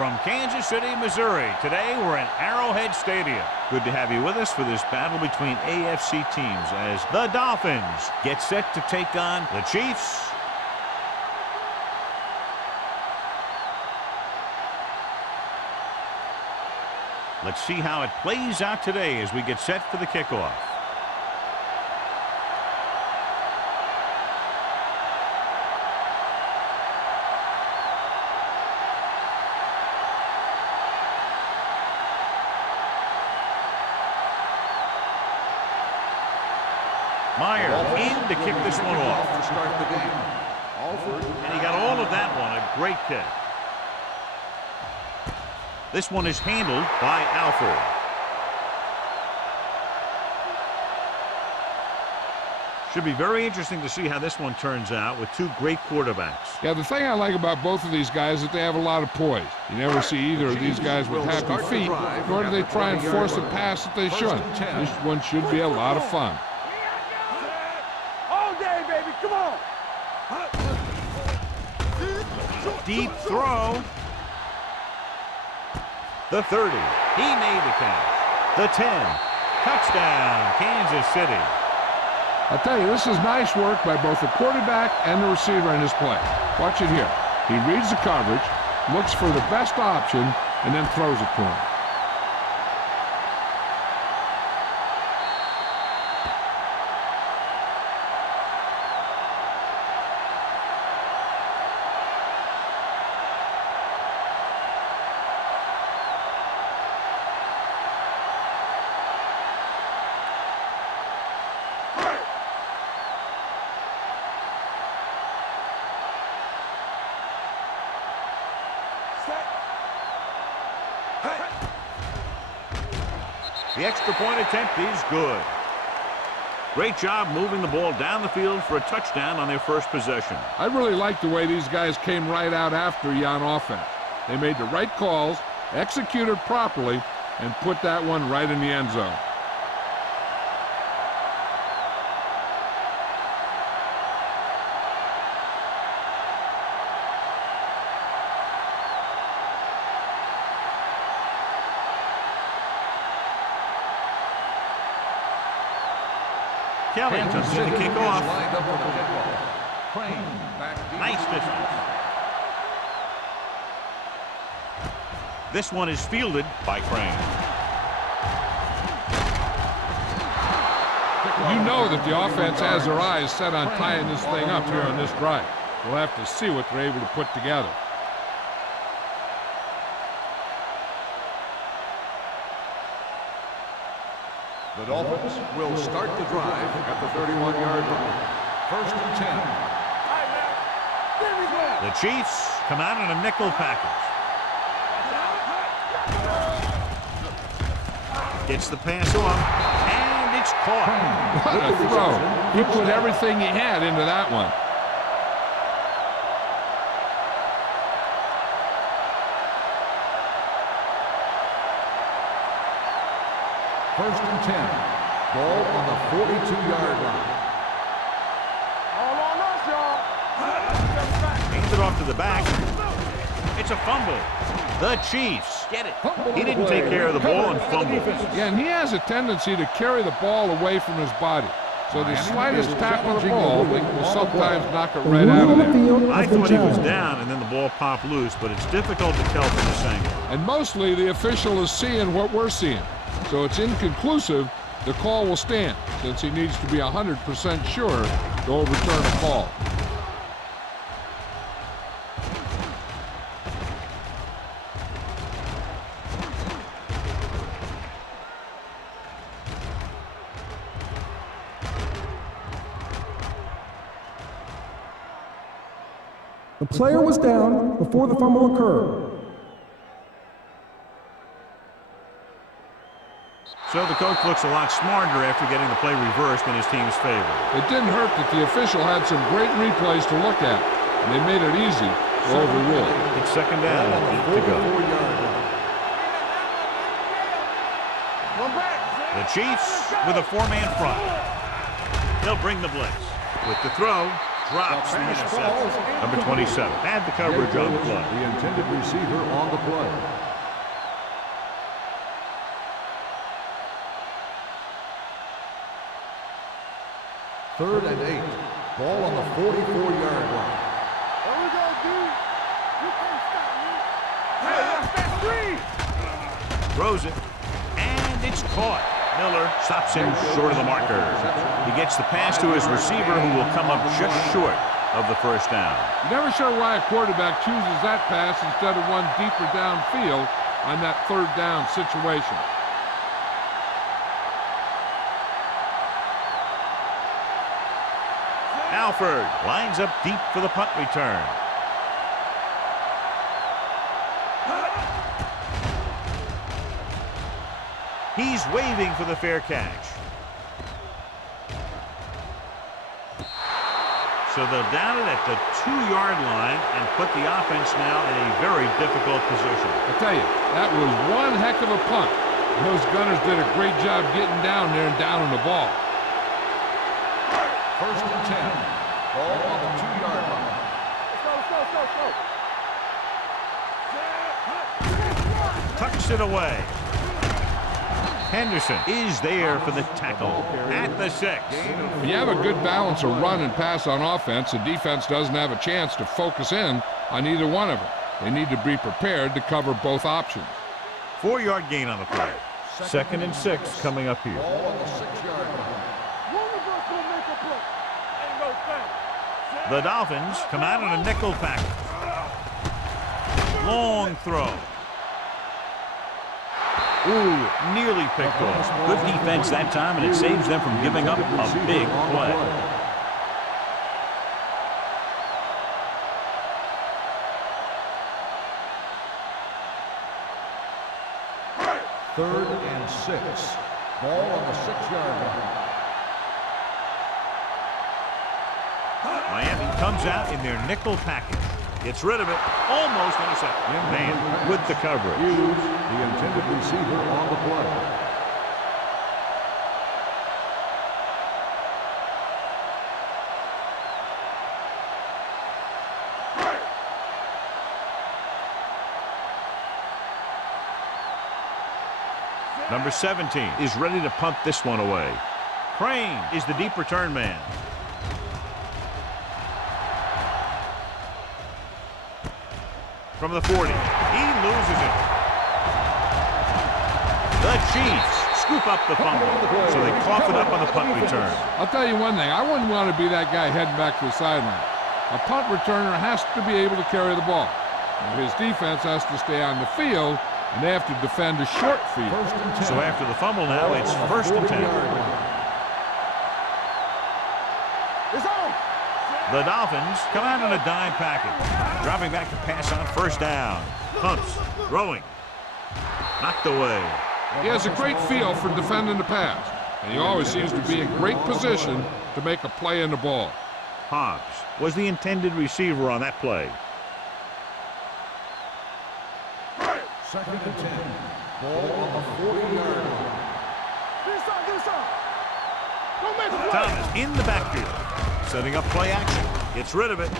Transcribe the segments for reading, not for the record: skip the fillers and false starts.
From Kansas City, Missouri, today we're in Arrowhead Stadium. Good to have you with us for this battle between AFC teams as the Dolphins get set to take on the Chiefs. Let's see how it plays out today as we get set for the kickoff. Meyer in to kick this one off. To start the game. Alford. And he got all of that one. A great kick. This one is handled by Alford. Should be very interesting to see how this one turns out with two great quarterbacks. Yeah, the thing I like about both of these guys is that they have a lot of poise. You never see either of these guys with happy feet, nor do they try and force a pass that they shouldn't. This one should be a lot of fun. Deep throw. The 30. He made the catch. The 10. Touchdown, Kansas City. I'll tell you, this is nice work by both the quarterback and the receiver in his play. Watch it here. He reads the coverage, looks for the best option, and then throws it to him. The extra point attempt is good. Great job moving the ball down the field for a touchdown on their first possession. I really like the way these guys came right out after you on offense. They made the right calls, executed properly, and put that one right in the end zone. Kelly comes in to kick off. Lined up for the kickoff. Crane back deep. Nice distance. This one is fielded by Crane. You know that the offense has their eyes set on tying this thing up here on this drive. We'll have to see what they're able to put together. The Dolphins will start the drive at the 31-yard line. First and 10. The Chiefs come out in a nickel package. Gets the pass off, and it's caught. What a throw. He put everything he had into that one. First and 10. Ball on the 42-yard line. Hands it off to the back. It's a fumble. The Chiefs get it. He didn't take care of the ball and fumbled. Yeah, and he has a tendency to carry the ball away from his body. So the slightest tap of the ball will sometimes knock it right out of there. I thought he was down and then the ball popped loose, but it's difficult to tell from this angle. And mostly the official is seeing what we're seeing. So it's inconclusive. The call will stand since he needs to be 100% sure to overturn a call. The player was down before the fumble occurred. So the coach looks a lot smarter after getting the play reversed in his team's favor. It didn't hurt that the official had some great replays to look at, and they made it easy to overrule. It's second down, 8 to go. The Chiefs with a four-man front. They'll bring the blitz. With the throw, drops the interception. Number 27 had the coverage on the play. The intended receiver on the play. Third and 8. Ball on the 44-yard line. Here we go, dude. You can't stop me. Hey, that's that three. Throws it, and it's caught. Miller stops him short of the marker. He gets the pass to his receiver, who will come up just short of the first down. Never sure why a quarterback chooses that pass instead of one deeper downfield on that third down situation. Alford lines up deep for the punt return. He's waving for the fair catch. So they'll down it at the 2-yard line and put the offense now in a very difficult position. I tell you, that was one heck of a punt. Those gunners did a great job getting down there and downing the ball. First and 10. Ball on the 2-yard line. Let's go. Tucks it away. Henderson is there for the tackle at the 6. When you have a good balance of run and pass on offense, the defense doesn't have a chance to focus in on either one of them. They need to be prepared to cover both options. 4-yard gain on the play. Second and 6 coming up here. Ball on the 6-yard line. One of us will make a play. Ain't no thing. The Dolphins come out in a nickel package. Long throw. Ooh, nearly picked off. Good defense that time, and it saves them from giving up a big play. Third and 6. Ball on the 6-yard line. Miami comes out in their nickel package. Gets rid of it. Almost intercepted. Man with the coverage. Hughes, the intended receiver on the play. Number 17 is ready to punt this one away. Crane is the deep return man. From the 40, he loses it. The Chiefs scoop up the fumble, so they cough it up on the punt return. I'll tell you one thing, I wouldn't want to be that guy heading back to the sideline. A punt returner has to be able to carry the ball. His defense has to stay on the field, and they have to defend a short field. So after the fumble now, it's first and 10. It's on. The Dolphins come out in a dime package, dropping back to pass on first down. Hunts, throwing, knocked away. He has a great feel for defending the pass, and he always seems to be in great position to make a play in the ball. Hobbs was the intended receiver on that play. Second and 10. Ball on the 40-yard line. Get us on. Don't make a play. Thomas in the backfield, setting up play action. Gets rid of it.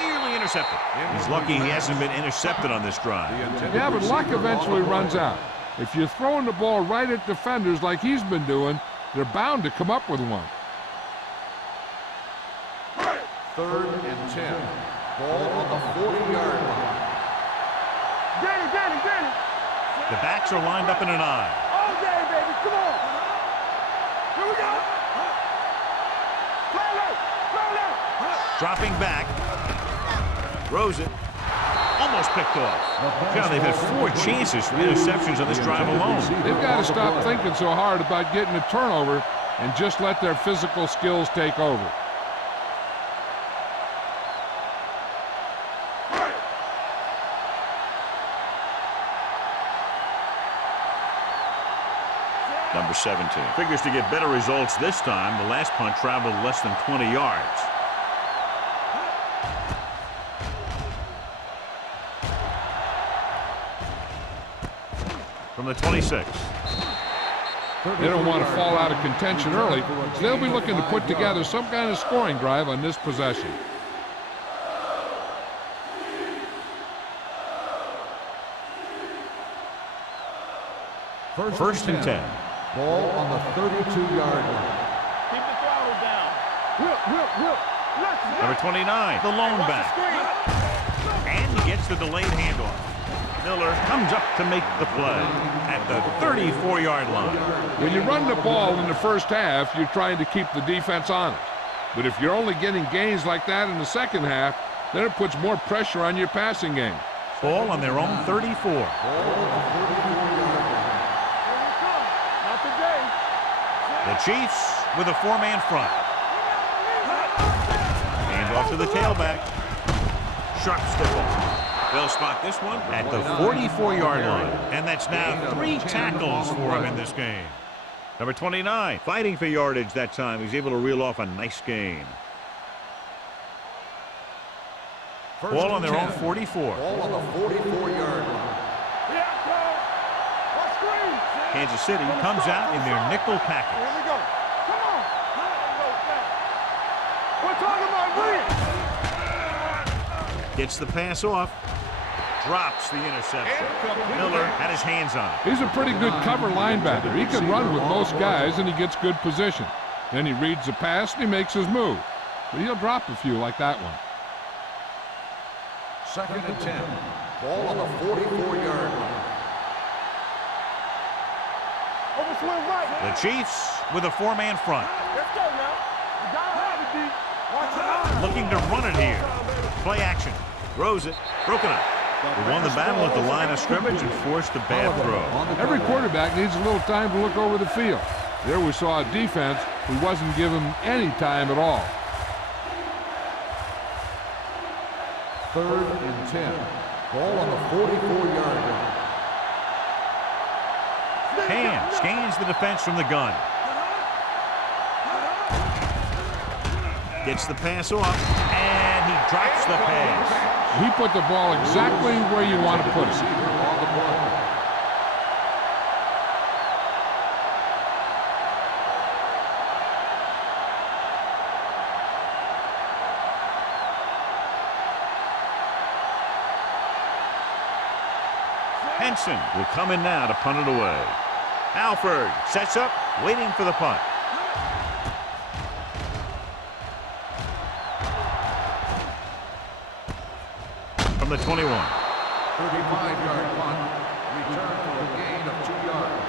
Nearly intercepted. He's lucky he hasn't been intercepted on this drive. Yeah, but luck eventually runs out. If you're throwing the ball right at defenders like he's been doing, they're bound to come up with one. Third and 10. Ball on the 40-yard line. Get it. The backs are lined up in an eye. All day, baby. Come on. Here we go. Play low. Dropping back. Throws it. Almost picked off. Now they've had 4 chances for interceptions on this drive alone. They've got to stop thinking so hard about getting a turnover and just let their physical skills take over. Number 17 figures to get better results this time. The last punt traveled less than 20 yards. From the 26. They don't want to fall out of contention early, so they'll be looking to put together some kind of scoring drive on this possession. First and 10. Ball on the 32-yard line. Keep the throttle down. Whip. Number 29, the lone back. And he gets the delayed handoff. Miller comes up to make the play at the 34-yard line. When you run the ball in the first half, you're trying to keep the defense honest. But if you're only getting gains like that in the second half, then it puts more pressure on your passing game. Ball on their own 34. Not today. The Chiefs with a four-man front. Hand off to the tailback. Sharp stipple. They'll spot this one at the 44-yard line. And that's now 3 tackles for him in this game. Number 29, fighting for yardage that time. He's able to reel off a nice gain. Ball on their own 44. Ball on the 44-yard line. Kansas City comes out in their nickel package. Here we go. Come on. We're talking about real. Gets the pass off. Drops the interception. Miller had his hands on it. He's a pretty good cover linebacker. He can run with most guys, and he gets good position. Then he reads the pass, and he makes his move. But he'll drop a few like that one. Second and 10. Ball on the 44-yard line. Overswing right. The Chiefs with a four-man front. Let's go now. You gotta have it, D. Watch it out. Looking to run it here. Play action. Throws it. Broken up. They won the battle at the line of scrimmage and forced a bad throw. Every quarterback needs a little time to look over the field. There we saw a defense who wasn't given any time at all. Third and 10. Ball on the 44-yard line. Ham scans the defense from the gun. Gets the pass off, and he drops the pass. He put the ball exactly where you want to put it. Henson will come in now to punt it away. Alford sets up, waiting for the punt. From the 21. 35-yard punt. Return for a gain of 2 yards.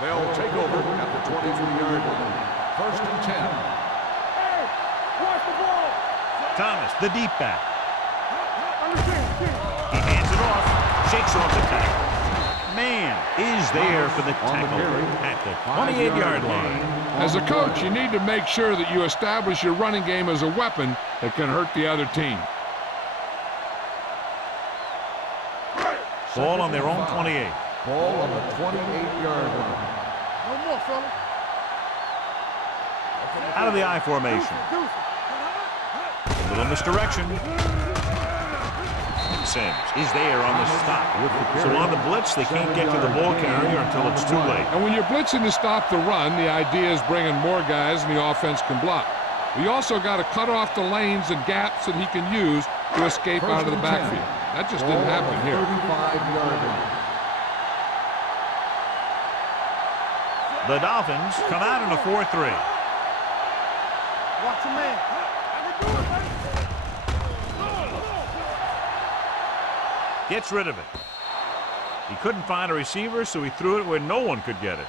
They'll take over at the 23-yard line. First and 10. Hey, watch the ball. Thomas, the deep back. Understand. He hands it off, shakes off the tackle. Man is there for the tackle at the 28-yard line. As a coach, you need to make sure that you establish your running game as a weapon that can hurt the other team. Ball on their own 28. Ball on the 28-yard line. No more, fella. Out of the I formation. A little misdirection. Sims is there on the stop. So on the blitz, they can't get to the ball carrier until it's too late. And when you're blitzing to stop the run, the idea is bringing more guys and the offense can block. We also got to cut off the lanes and gaps that he can use to escape out of the backfield. That just didn't happen here. 35-yard line. The Dolphins come out in a 4-3. Watch your man. Gets rid of it. He couldn't find a receiver, so he threw it where no one could get it.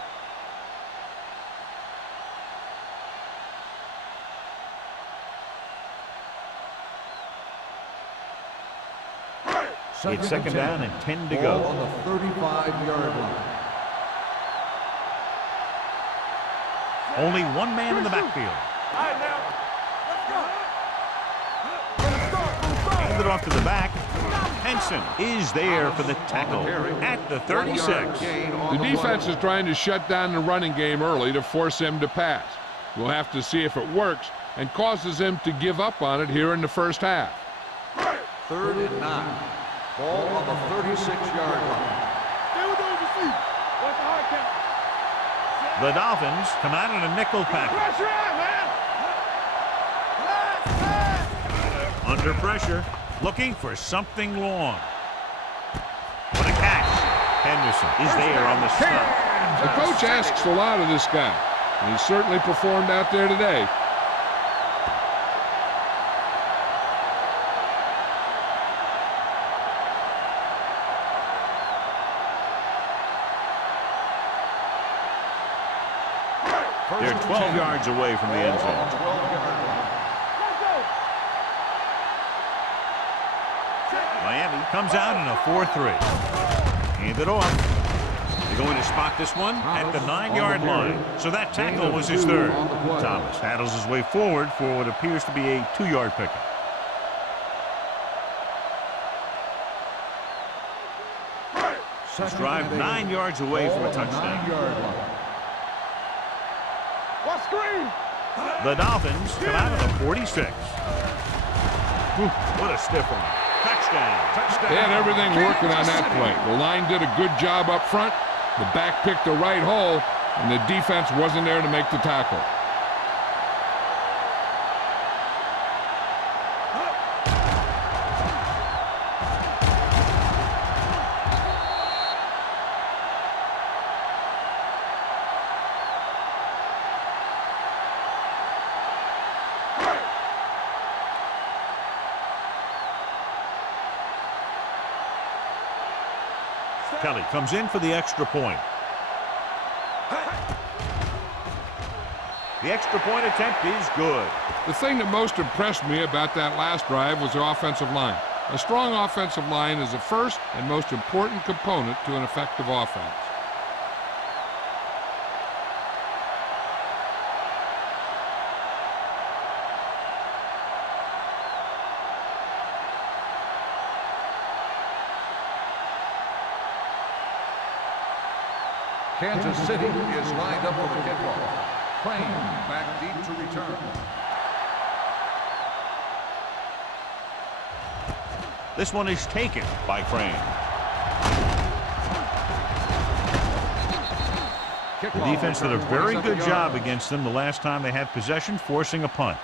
It's second down and 10 to go. Ball on the 35-yard line. Only one man in the backfield. All right, now. Hand it off to the back. Henson is there for the tackle at the 36. The defense is trying to shut down the running game early to force him to pass. We'll have to see if it works, and causes him to give up on it here in the first half. 3rd and 9. Ball on the 36-yard line. Stay with those receivers. What's the hard count? The Dolphins come out in a nickel package. Pressure out, man. Under pressure, looking for something long. What a catch. Henderson is there on the stop. The coach asks a lot of this guy, and he certainly performed out there today. They're 12 yards away from the end zone. 12-yard line. Miami comes out in a 4-3. Hand it off. They're going to spot this one at the 9-yard line. So that tackle was his 3rd. Thomas paddles his way forward for what appears to be a 2-yard pickup. This drive 9 yards away from a touchdown. 9-yard line. What screen? The Dolphins come out of the 46. What a stiff one. Touchdown. They had everything working on that play. The line did a good job up front. The back picked the right hole, and the defense wasn't there to make the tackle. Kelly comes in for the extra point. The extra point attempt is good. The thing that most impressed me about that last drive was the offensive line. A strong offensive line is the first and most important component to an effective offense. Kansas City is lined up for the kickoff. Crane back deep to return. This one is taken by Crane. The defense did a very good job against them the last time they had possession, forcing a punt.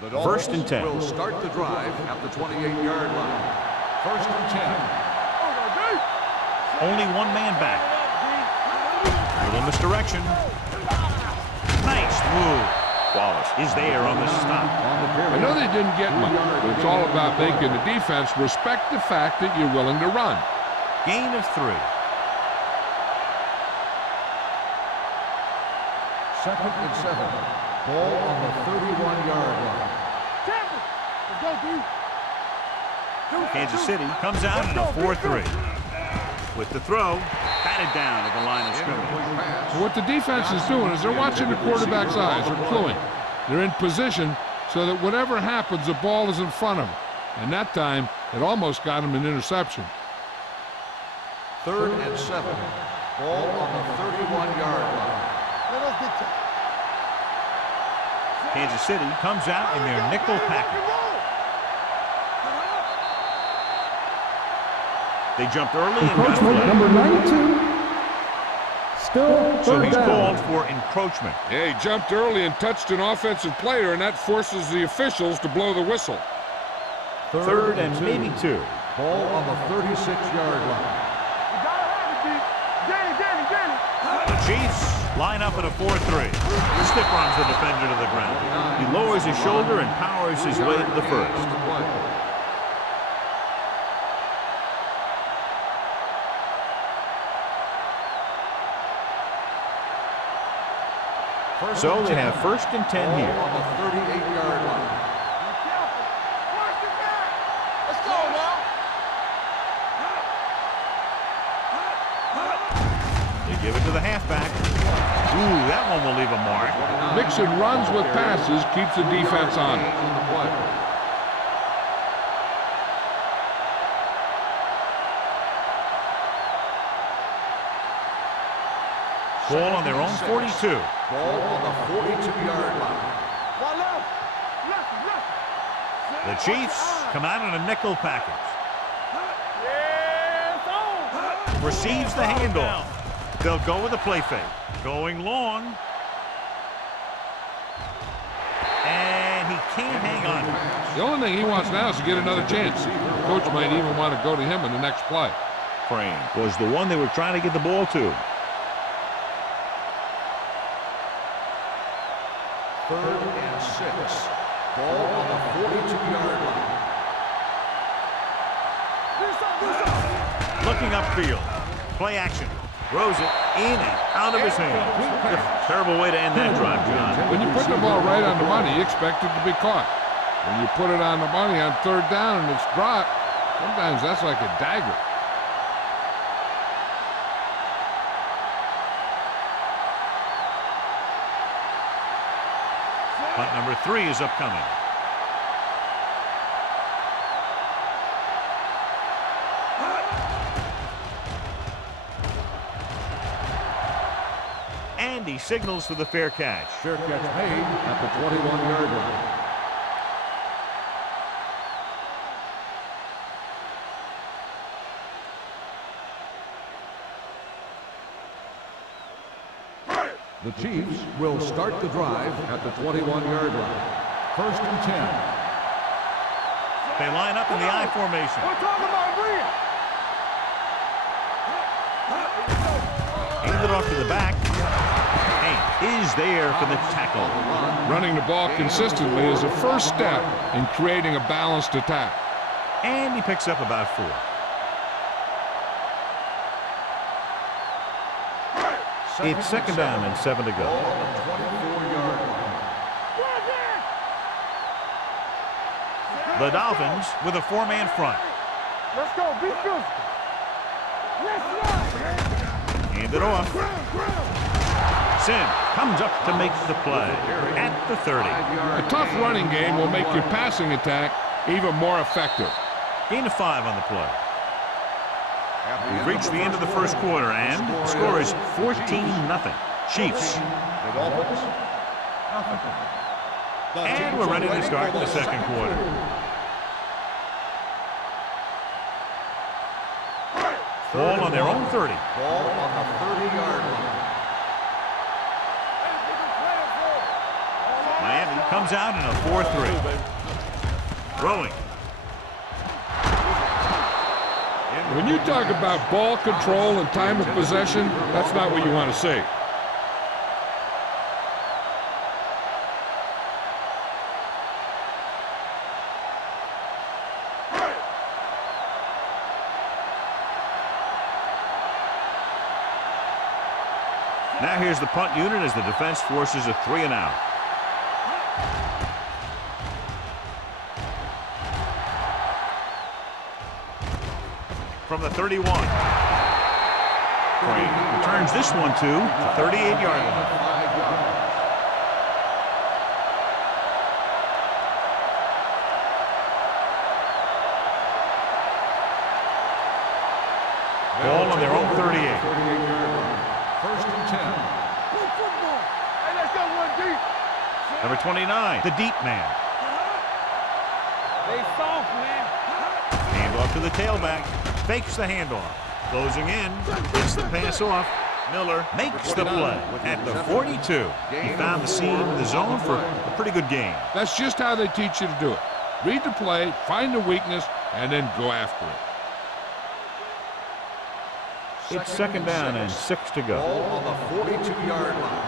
The 1st and 10. Will start the drive at the 28-yard line. 1st and 10. Only one man back. Little misdirection. Nice move. Wallace is there on the stop. I know they didn't get much, but it's all about making the defense respect the fact that you're willing to run. Gain of 3. 2nd and 7. Ball on the 31-yard line. Let's go, dude. Kansas City comes out in a 4-3. With the throw, batted down at the line of scrimmage. So what the defense is doing is they're watching the quarterback's eyes. They're cluing. They're in position so that whatever happens, the ball is in front of them. And that time, it almost got him an interception. 3rd and 7. Ball on the 31-yard line. Let us get you. Kansas City comes out in their nickel package. They jumped early and got Encroachment flagged. number 92. Still So 3rd he's down. called for encroachment. Yeah, he jumped early and touched an offensive player, and that forces the officials to blow the whistle. 3rd and maybe 2. Ball on the 36-yard line. You gotta have it, dude. Danny. The Chiefs line up at a 4-3. Stiff arms the defender to the ground. He lowers his shoulder and powers his way to the first. So they have 1st and 10 here. On the 38-yard line. Be careful. Work it back. Let's go now. They give it to the halfback. Ooh, that one will leave a mark. Mixing runs with passes keeps the defense on it. Ball on their own 42. Ball on the 42-yard line. One left. Left. The Chiefs come out in a nickel package. Yeah, it's on. Receives the handoff. They'll go with a play fake. Going long. And he can't hang on. The only thing he wants now is to get another chance. Coach might even want to go to him in the next play. Crane was the one they were trying to get the ball to. 3rd and 6. Ball on the 42-yard line. Looking upfield. Play action. Throws it in and out of his hands. Terrible way to end that drive, John. When you put the ball right on the money, you expect it to be caught. When you put it on the money on 3rd down and it's dropped, sometimes that's like a dagger. Punt number 3 is upcoming. And he signals for the fair catch. Fair catch made at the 21-yard line. The Chiefs will start the drive at the 21-yard line. 1st and 10. They line up in the I formation. We're talking about real. Handed off to the back. And is there for the tackle. Running the ball consistently is the first step in creating a balanced attack. And he picks up about 4. It's 2nd down and 7 to go. Ball on the 24-yard line. The Dolphins with a 4-man front. Let's go. Be physical. Let's run. Hand it off. Sin comes up to make the play at the 30. A tough running game will make your passing attack even more effective. Gain of 5 on the play. We've reached the end of the first quarter, and the score is 14-0. Chiefs. The Dolphins, nothing. And we're ready to start the second quarter. Ball on their own 30. Ball on the 30-yard line. Miami comes out in a 4-3. Throwing. When you talk about ball control and time of possession, that's not what you want to see. Now here's the punt unit as the defense forces a 3 and out. From the 31. Crane returns this one to the 38-yard line. Ball on their own 38. 38-yard line. 1st and 10. Good football. Hey, let's go one deep. Number 29, the deep man. They soft, man. Hand off to the tailback. Fakes the handoff. Closing in. Gets the pass off. Miller makes the play at the 42. He found the seam in the zone for a pretty good game. That's just how they teach you to do it. Read the play, find the weakness, and then go after it. It's 2nd down and 6 to go. Ball on the 42-yard line.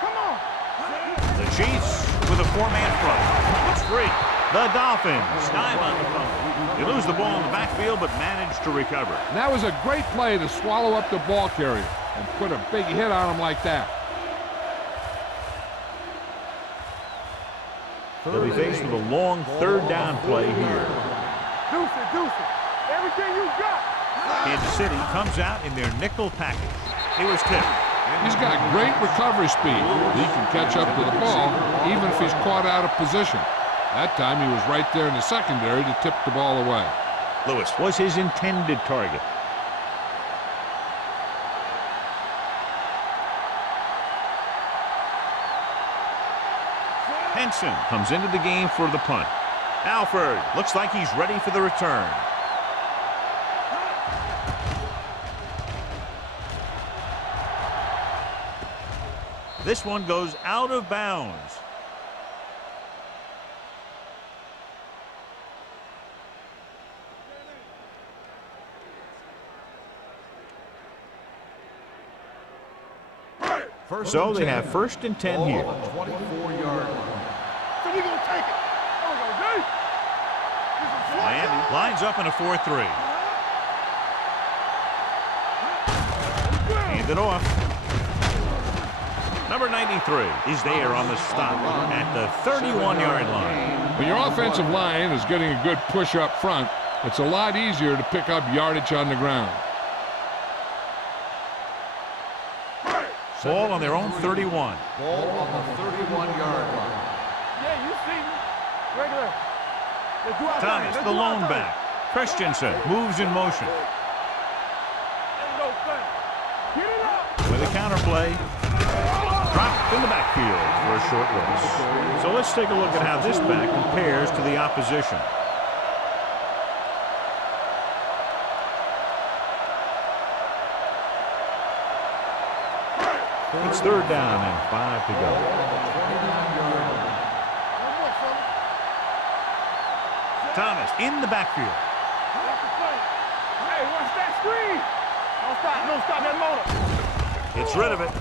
Come on. The Chiefs with a 4-man front. It's free. The Dolphins dive on the phone. They lose the ball in the backfield but manage to recover. And that was a great play to swallow up the ball carrier and put a big hit on him like that. They'll be faced with a long 3rd down play here. Deuce it. Everything you got. Kansas City comes out in their nickel package. He was tipped. He's got great recovery speed. He can catch up to the ball even if he's caught out of position. That time he was right there in the secondary to tip the ball away. Lewis was his intended target. Henson comes into the game for the punt. Alford looks like he's ready for the return. This one goes out of bounds. So they have 1st and 10 here. 24-yard line. So we gonna take it. There we go, Dave. Miami lines up in a 4-3. Hand it off. Number 93 is there on the stop at the 31-yard line. When your offensive line is getting a good push up front, it's a lot easier to pick up yardage on the ground. Ball on their own 31. Ball on the 31-yard line. Yeah, you see me. Regular. Let's do our Thomas, thing. the Let's do our lone thing. back. Christensen moves in motion. There we go, thing. Get it up. With a counterplay. Dropped in the backfield for a short loss. So let's take a look at how this back compares to the opposition. It's 3rd down and 5 to go. One more, fella. Thomas in the backfield. That's the play. Hey, watch that screen. Don't stop that motor. Gets rid of it.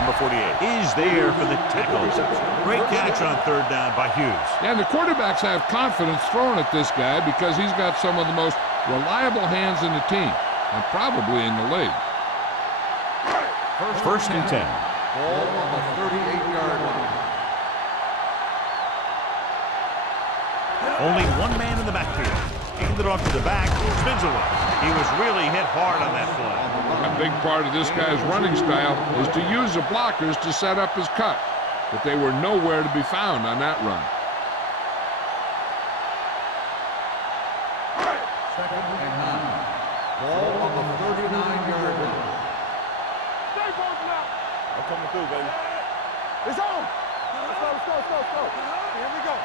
Number 48 is there for the tackle. Great catch on 3rd down by Hughes. And the quarterbacks have confidence throwing at this guy because he's got some of the most reliable hands in the team, and probably in the league. 1st and 10. Ball on the 38-yard line. Only one man in the backfield. Handed off to the back. Spins away. He was really hit hard on that play. A big part of this guy's running style is to use the blockers to set up his cut, but they were nowhere to be found on that run. 2nd and 9. Ball on the 39-yard line. Stay focused now. I'm coming through, baby. It's on. Let's go. Here we go.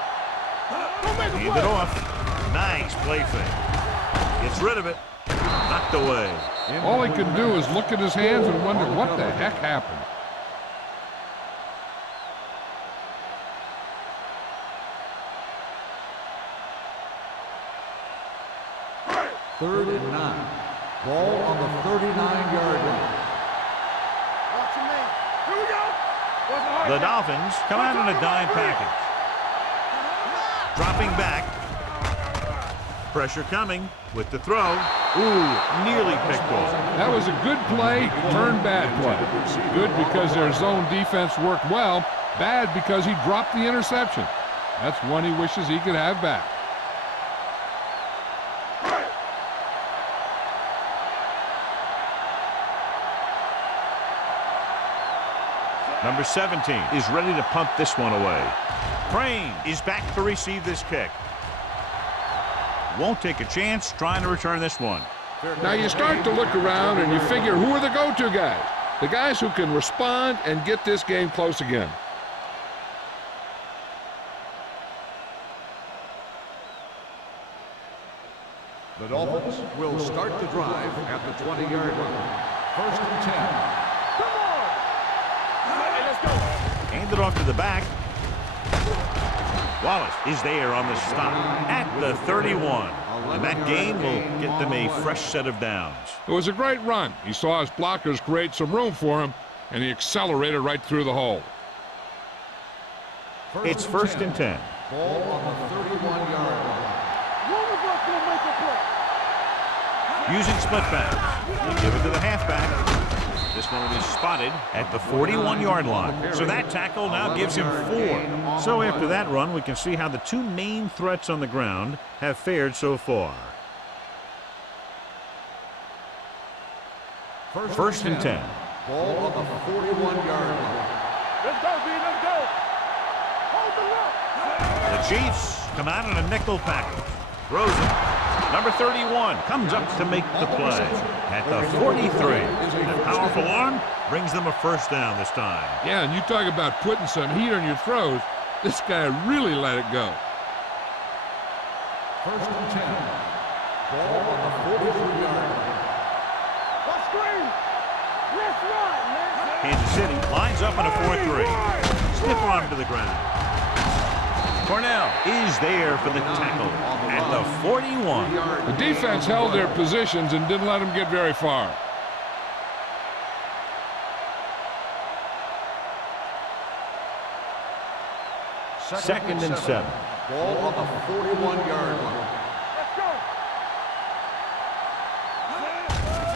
Don't make a Hand play. it off. Nice play fake. Gets rid of it. Knocked away. All he could do is look at his hands and wonder what the heck happened. Third and 9. Ball on the 39-yard line. Watch your man. Here we go. The Dolphins come out in a dime package. Dropping back. Pressure coming with the throw. Ooh, nearly picked off. That was a good play, turned bad play. Good because their zone defense worked well, bad because he dropped the interception. That's one he wishes he could have back. Number 17 is ready to punt this one away. Crane is back to receive this kick. Won't take a chance trying to return this one. Now you start to look around and you figure, who are the go-to guys? The guys who can respond and get this game close again. The Dolphins will start the drive at the 20-yard line. 1st and 10. Come on. Hey, let's go. Hand it off to the back. Wallace is there on the stop at the 31. And that gain will get them a fresh set of downs. It was a great run. He saw his blockers create some room for him, and he accelerated right through the hole. It's 1st and 10. Ball on the 31-yard line. One of us gonna make a play. Using split backs. They give it to the halfback. This one will be spotted at the 41-yard line. So that tackle now gives him 4. So after that run, we can see how the two main threats on the ground have fared so far. 1st and 10. Ball on the 41-yard line. Let's go, B. Let's go. Hold the look. The Chiefs come out in a nickel package. Throws it. Number 31 comes up to make the play at the 43. A powerful arm brings them a 1st down this time. Yeah, and you talk about putting some heat on your throws. This guy really let it go. First and 10. Ball on the 43-yard line. Let's screen. Let's run, man. Kansas City lines up in a 4-3. Stiff arm to the ground. Cornell is there for the tackle at the 41. The defense held their positions and didn't let them get very far. Second and 7. Ball on the 41-yard line. Let's go.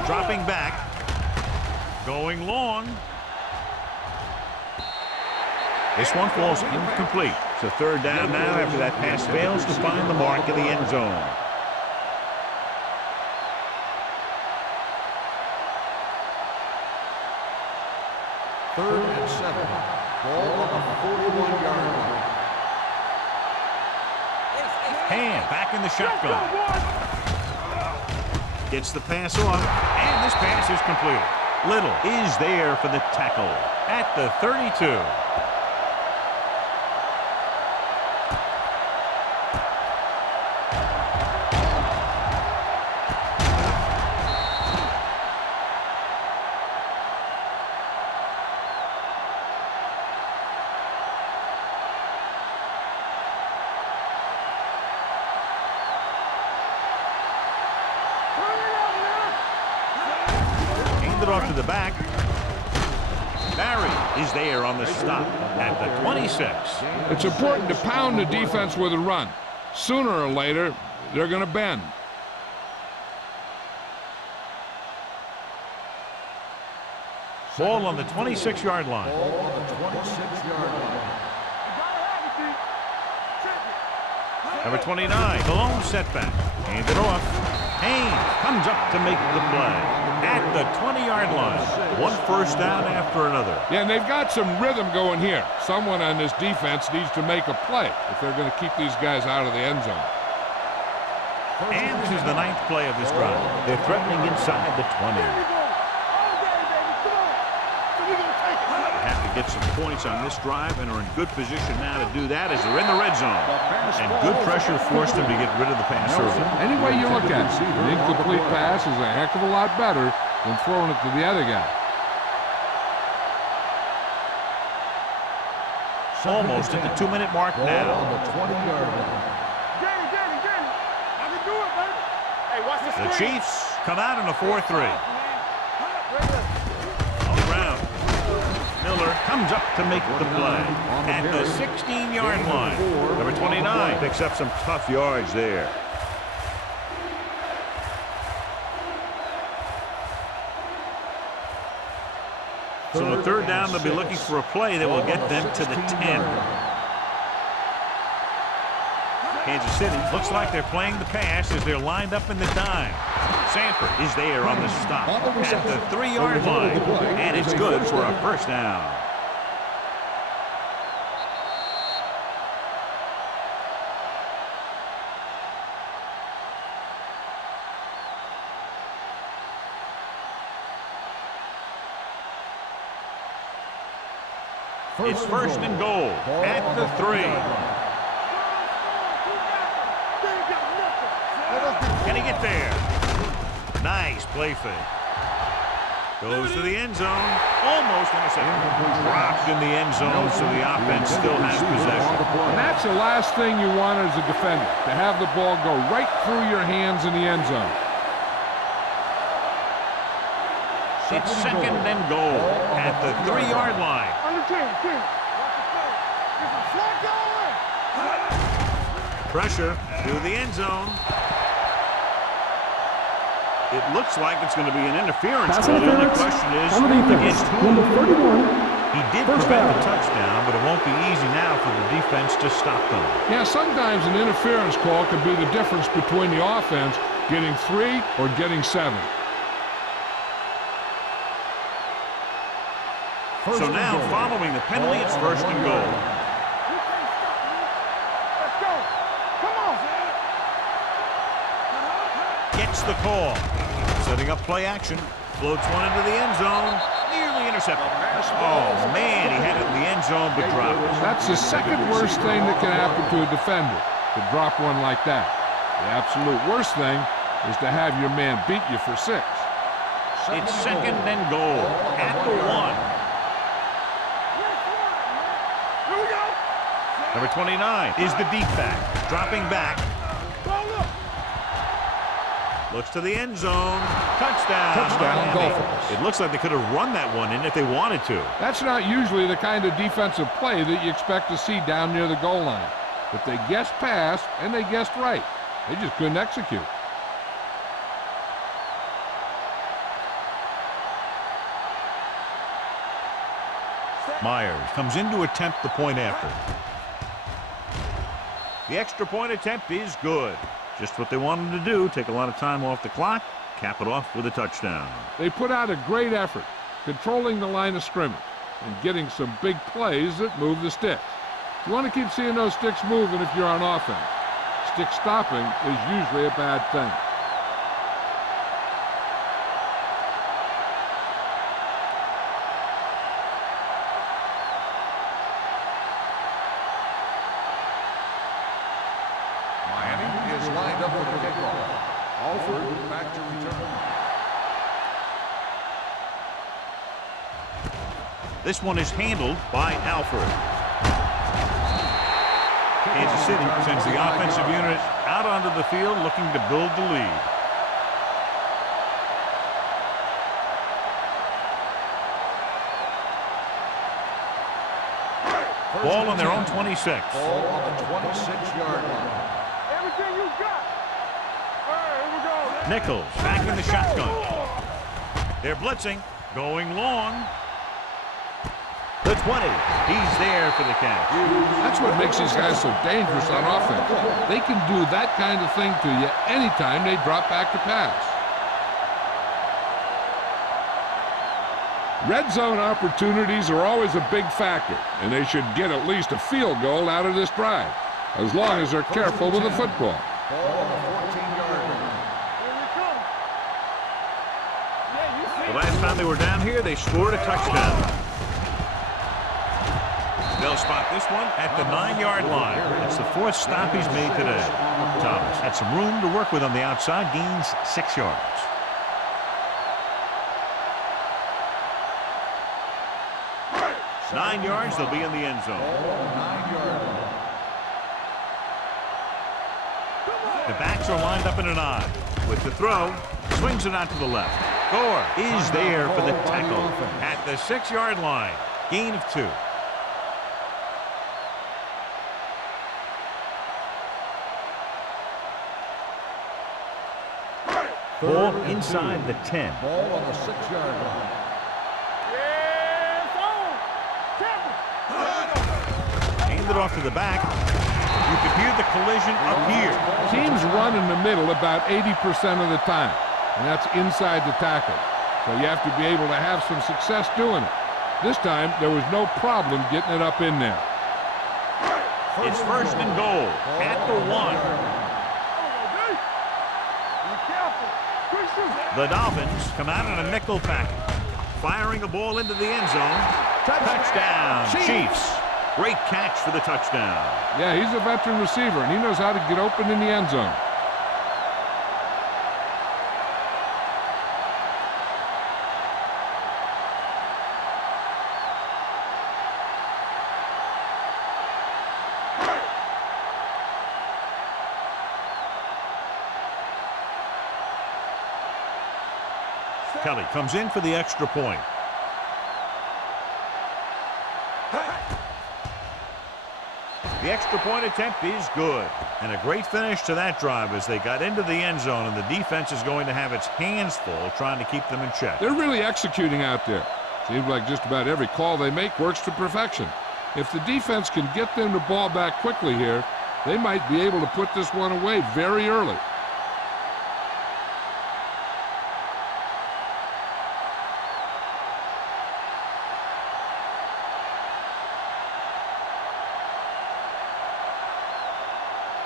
Dropping back. Going long. This one falls incomplete. It's a third down now after that pass fails to find the mark in the end zone. Third and 7. Ball on the 41-yard line. Hand back in the shotgun. Gets the pass off, and this pass is completed. Little is there for the tackle at the 32. Off to the back. Barry is there on the stop at the 26. It's important to pound the defense with a run. Sooner or later, they're going to bend. Ball on the 26-yard line. Ball on the 26-yard line. Number 29, the lone setback. Hand it off. Haynes comes up to make the play at the 20-yard line. One first down after another. Yeah, and they've got some rhythm going here. Someone on this defense needs to make a play if they're going to keep these guys out of the end zone. And this is the 9th play of this drive. They're threatening inside the 20. They have to get some points on this drive and are in good position now to do that as they're in the red zone. And good pressure forced them to get rid of the pass early. Any way you look at it, an incomplete pass is a heck of a lot better than throwing it to the other guy. Almost at the 2-minute mark now. On the 20-yard line. I can do it, baby. Hey, watch the The screen. Chiefs come out in a 4-3. On the ground. Miller comes up to make the play at the 16-yard line. Number 29 picks up some tough yards there. So the third down, they'll be looking for a play that will get them to the 10. Kansas City looks like they're playing the pass as they're lined up in the dime. Sanford is there on the stop at the 3-yard line, and it's good for a first down. It's first and goal at the 3. Can he get there? Nice play fake. Goes to the end zone. Almost intercepted. Dropped in the end zone, so the offense still has possession. And that's the last thing you want as a defender, to have the ball go right through your hands in the end zone. It's second and goal at the 3-yard line. Under 10. Watch the play. Get some slack going. Pressure to the end zone. It looks like it's going to be an interference Pass call. The only interference question is on the defense. against whom? Number 31. He did First prevent down. the touchdown, but it won't be easy now for the defense to stop them. Yeah, sometimes an interference call could be the difference between the offense getting 3 or getting 7. So now, following the penalty, it's first and goal. Let's go. Come on. Gets the call. Setting up play action. Floats one into the end zone. Nearly nearly intercepted. Oh, man, he had it in the end zone but dropped it. That's the second worst thing that can happen to a defender, to drop one like that. The absolute worst thing is to have your man beat you for 6. It's second and goal at the 1. Here we go. Number 29 is the deep back, dropping back. Looks to the end zone. Touchdown. Touchdown, Dolphins. It looks like they could have run that one in if they wanted to. That's not usually the kind of defensive play that you expect to see down near the goal line. But they guessed pass, and they guessed right. They just couldn't execute. Myers comes in to attempt the point after. The extra point attempt is good. Just what they wanted to do, take a lot of time off the clock, cap it off with a touchdown. They put out a great effort, controlling the line of scrimmage and getting some big plays that move the sticks. You want to keep seeing those sticks moving if you're on offense. Stick stopping is usually a bad thing. This one is handled by Alford. Kansas City sends the offensive unit out onto the field looking to build the lead. Ball on their own 26. Ball on the 26-yard line. Everything you got. All right, here we go. Nichols back in the shotgun. They're blitzing, going long. The 20. He's there for the catch. That's what makes these guys so dangerous on offense. They can do that kind of thing to you anytime they drop back to pass. Red zone opportunities are always a big factor, and they should get at least a field goal out of this drive, as long as they're careful with the football. Ball on the 14-yard line. Here we come. Yeah, you see. The last time they were down here, they scored a touchdown. They'll spot this one at the 9-yard line. It's the 4th stop he's made today. Thomas had some room to work with on the outside, gains 6 yards. Nine yards, they'll be in the end zone. The backs are lined up in an I. With the throw, swings it out to the left. Gore is there for the tackle at the 6-yard line. Gain of 2. Ball inside the 10. Ball on the 6-yard line. Yeah, it's on. Hand it off to the back. You can hear the collision up here. Teams run in the middle about 80% of the time, and that's inside the tackle. So you have to be able to have some success doing it. This time, there was no problem getting it up in there. It's first and goal at the 1. The Dolphins come out in a nickel package, firing a ball into the end zone. Touchdown, Chiefs. Great catch for the touchdown. Yeah, he's a veteran receiver, and he knows how to get open in the end zone. Kelly comes in for the extra point. The extra point attempt is good. And a great finish to that drive as they got into the end zone, and the defense is going to have its hands full trying to keep them in check. They're really executing out there. Seems like just about every call they make works to perfection. If the defense can get them the ball back quickly here, they might be able to put this one away very early.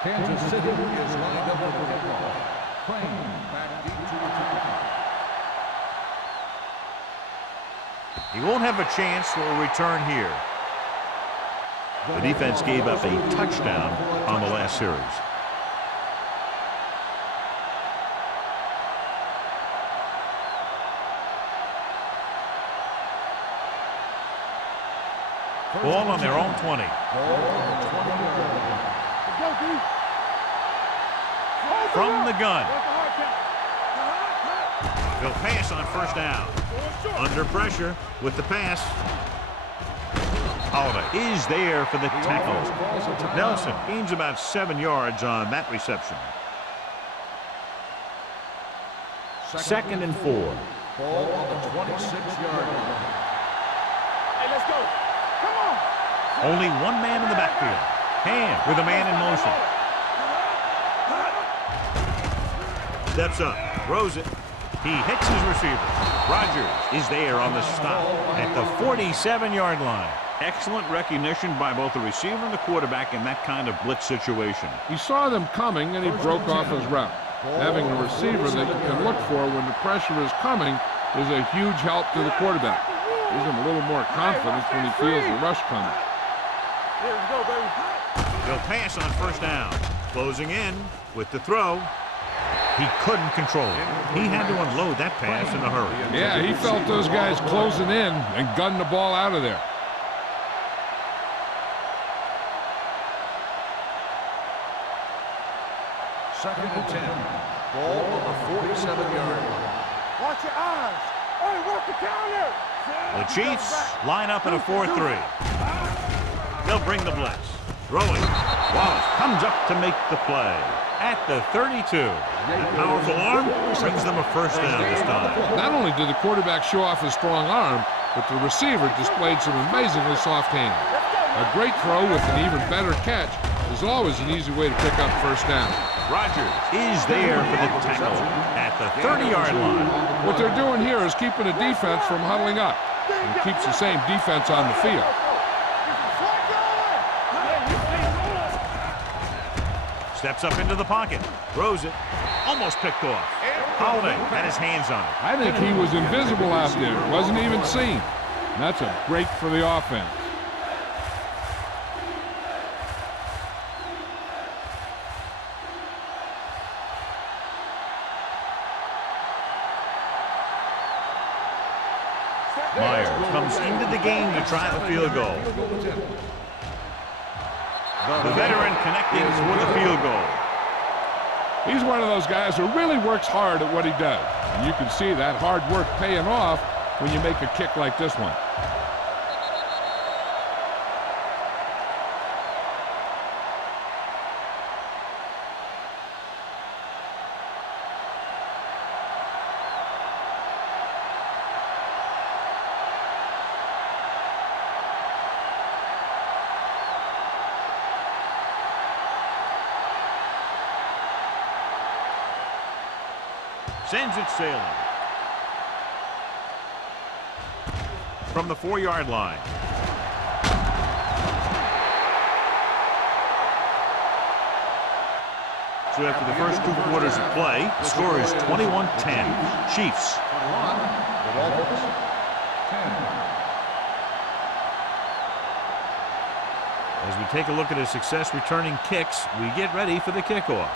Kansas City is lined up with the kickoff. Crane back deep to return. He won't have a chance for a return here. The defense gave up a touchdown on the last series. Ball on their own 20. From the gun. They'll pass on first down. Under pressure with the pass. Holiday is there for the tackle. Nelson gains about 7 yards on that reception. 2nd and 4. Ball on the 26-yard line. Hey, let's go. Come on. Only one man in the backfield. Ham with a man in motion. Steps up, throws it. He hits his receiver. Rogers is there on the stop at the 47-yard line. Excellent recognition by both the receiver and the quarterback in that kind of blitz situation. He saw them coming, and he broke off his route. Having a receiver that you can look for when the pressure is coming is a huge help to the quarterback. Gives him a little more confidence when he feels the rush coming. Here we go, baby. They'll pass on first down. Closing in with the throw. He couldn't control it. He had to unload that pass in a hurry. Yeah, he felt those guys closing in and gunned the ball out of there. Second and 10. Ball on the 47-yard line. Watch your eyes. Hey, watch the counter. The Chiefs line up in a 4-3. They'll bring the blitz. Throwing. Wallace comes up to make the play at the 32. That powerful arm brings them a first down this time. Not only did the quarterback show off his strong arm, but the receiver displayed some amazingly soft hands. A great throw with an even better catch is always an easy way to pick up first down. Rogers is there for the tackle at the 30-yard line. What they're doing here is keeping the defense from huddling up, and keeps the same defense on the field. Steps up into the pocket, throws it, almost picked off. Holiday had his hands on it. I think he was invisible out there, wasn't even seen. And that's a break for the offense. Myers comes into the game to try the field goal. The veteran connecting with the field goal. He's one of those guys who really works hard at what he does. And you can see that hard work paying off when you make a kick like this one. Sends it sailing. From the 4-yard line. So after the first 2 quarters of play, the score is 21-10. Chiefs. 21. The Dolphins. 10. As we take a look at his success returning kicks, we get ready for the kickoff.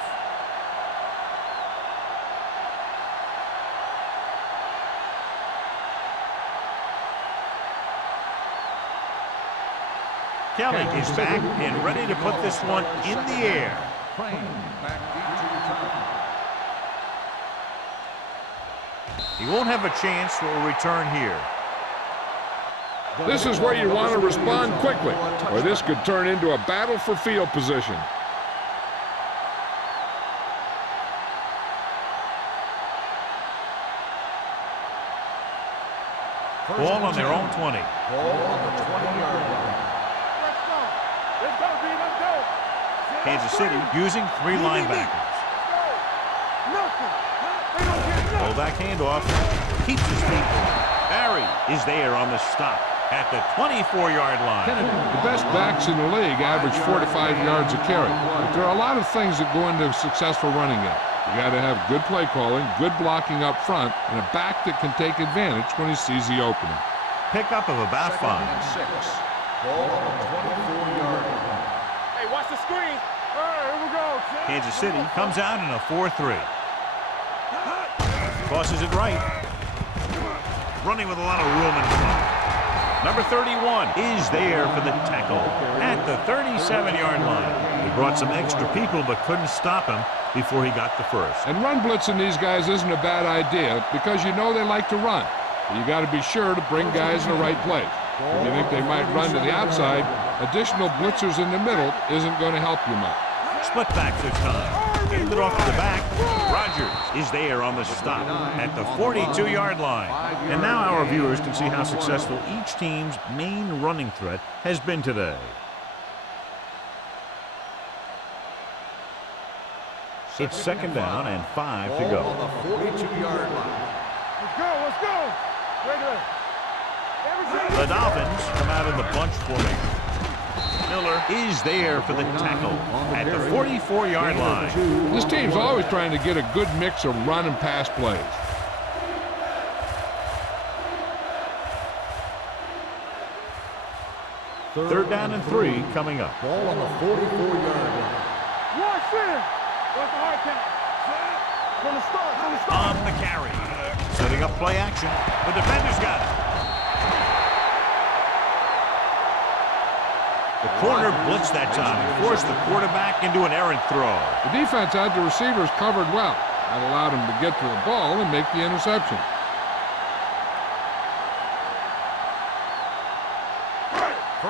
Kelly is back and ready to put this one in the air. Crane back deep to return. He won't have a chance for a return here. This is where you want to respond quickly, or this could turn into a battle for field position. Ball on their own 20. Ball on the 20-yard line. Let's go, B. Let's go. Kansas City using 3 linebackers. Fullback handoff. Keeps his feet going. Barry is there on the stop at the 24-yard line. The best backs in the league average 4 to 5 yards a carry. But there are a lot of things that go into a successful running game. You got to have good play calling, good blocking up front, and a back that can take advantage when he sees the opening. Pickup of about 5. Second and 6. Ball on the 24-yard line. Hey, watch the screen. All right, here we go. Kansas City comes out in a 4-3. Tosses it right. Running with a lot of room in front. Number 31 is there for the tackle at the 37-yard line. He brought some extra people but couldn't stop him before he got the first. And run blitzing these guys isn't a bad idea because you know they like to run. You got to be sure to bring guys in the right place. If you think they might run to the outside, additional blitzers in the middle isn't going to help you much. Split back this time. Hand it off to the back. Rodgers is there on the stop at the 42-yard line. And now our viewers can see how successful each team's main running threat has been today. It's second down and 5 to Ball go. on the 42-yard line. Let's go, let's go. Right there. The Dolphins come out in the bunch formation. Miller is there for the tackle at the 44-yard line. This team's always trying to get a good mix of run and pass plays. Third down and 3 coming up. Ball on the 44-yard line. Watch in. What's the hard count? From the start. On the carry. Setting up play action. The defender's got it. The corner blitzed that time and forced the quarterback into an errant throw. The defense had the receivers covered well. That allowed him to get to the ball and make the interception.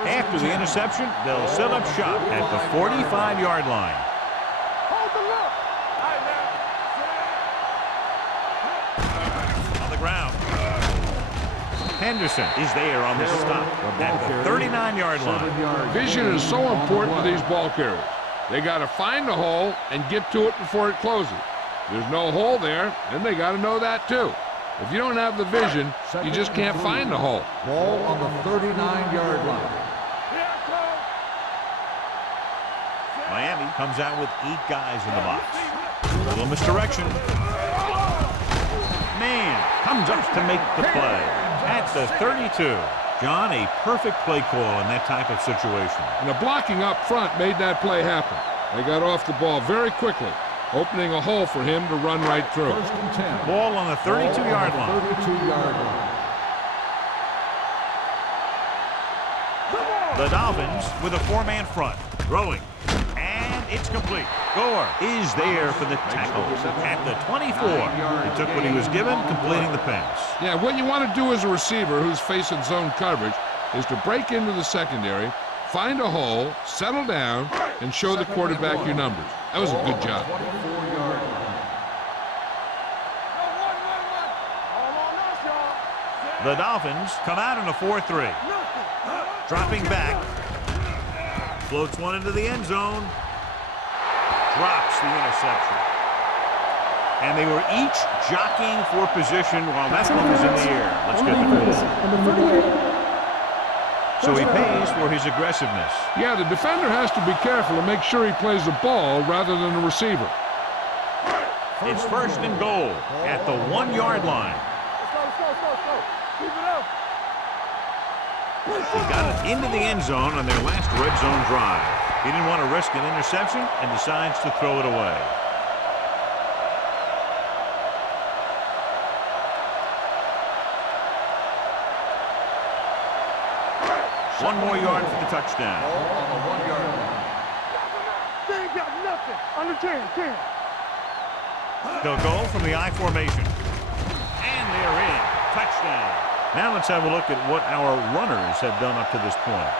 After the interception, they'll set up shop at the 45-yard line. Hold the look. All right, now. On the ground. Henderson is there on the stop at the 39-yard line. Vision is so important to these ball carriers. They got to find the hole and get to it before it closes. There's no hole there, and they got to know that too. If you don't have the vision, you just can't find the hole. Ball on the 39-yard line. Miami comes out with 8 guys in the box. A little misdirection. Man comes up to make the play at the 32. John, a perfect play call in that type of situation. And the blocking up front made that play happen. They got off the ball very quickly, opening a hole for him to run right through. First and 10. Ball on the 32-yard line. 32-yard line. The Dolphins with a 4-man front. Throwing. And it's complete. Gore is there for the tackle at the 24. He took what he was given, completing the pass. Yeah, what you want to do as a receiver who's facing zone coverage is to break into the secondary, find a hole, settle down, and show the quarterback your numbers. That was a good job. 24-yard line. The Dolphins come out in a 4-3. Dropping back. Floats one into the end zone. Drops the interception. And they were each jockeying for position while that one was in the air. Let's get the ball. Number 38. So he pays for his aggressiveness. Yeah, the defender has to be careful to make sure he plays the ball rather than the receiver. It's first and goal at the 1-yard line. Let's go. Keep it up. He got it into the end zone on their last red zone drive. He didn't want to risk an interception and decides to throw it away. One more yard for the touchdown. Ball on the 1-yard line. They ain't got nothing. Under 10. They'll go from the I formation. And they're in. Touchdown. Now let's have a look at what our runners have done up to this point.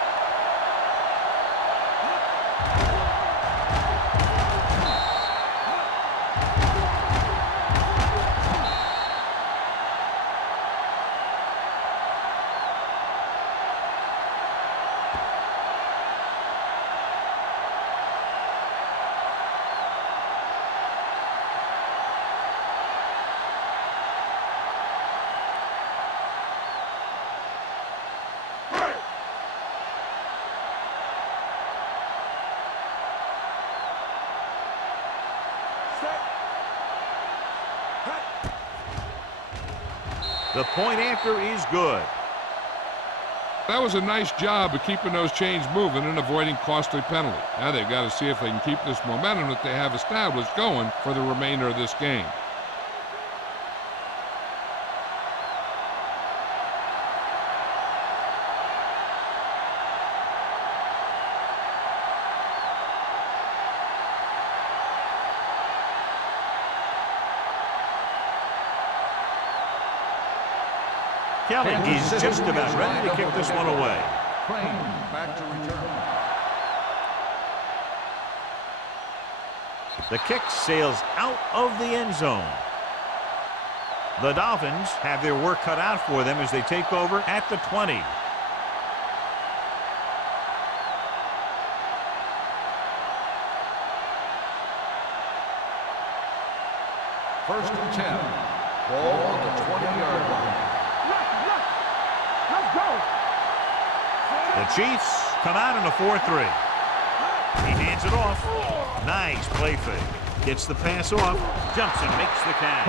The point after is good. That was a nice job of keeping those chains moving and avoiding costly penalties. Now they've got to see if they can keep this momentum that they have established going for the remainder of this game. Kelly is just about ready to kick this one away. Back to return. The kick sails out of the end zone. The Dolphins have their work cut out for them as they take over at the 20. First and 10. Ball on the 20-yard line. Let's go. The Chiefs come out in a 4-3. He hands it off. Nice play fake. Gets the pass off. Jumps and makes the catch.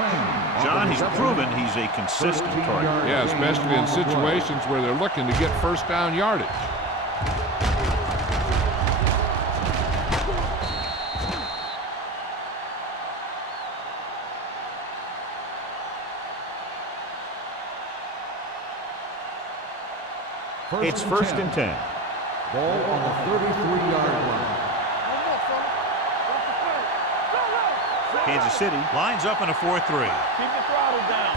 John, he's proven he's a consistent target. Yeah, especially in situations where they're looking to get first down yardage. It's first and 10. Ball on the 33-yard line. Kansas City lines up in a 4-3. Keep the throttle down.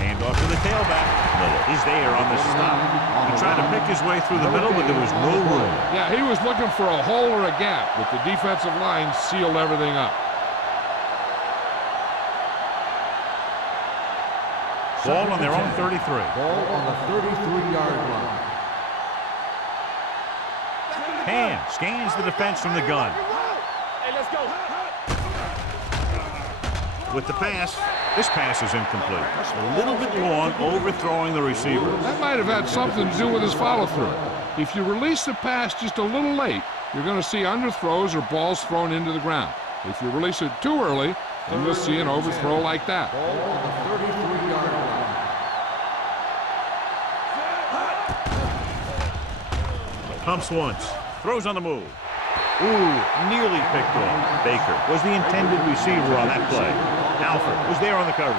Hand off to the tailback. Miller is there on the stop. He tried to pick his way through the middle, but there was no room. Yeah, he was looking for a hole or a gap, but the defensive line sealed everything up. Ball on their own 33. Ball on the 33-yard line. Hand scans the defense from the gun. Hey, let's go. With the pass, this pass is incomplete. Just a little bit long, overthrowing the receiver. That might have had something to do with his follow-through. If you release the pass just a little late, you're going to see underthrows or balls thrown into the ground. If you release it too early, then you'll see an overthrow like that. Ball on the 33-yard line. Pumps once. Throws on the move. Ooh, nearly picked off. Baker was the intended receiver on that play. Alford was there on the coverage.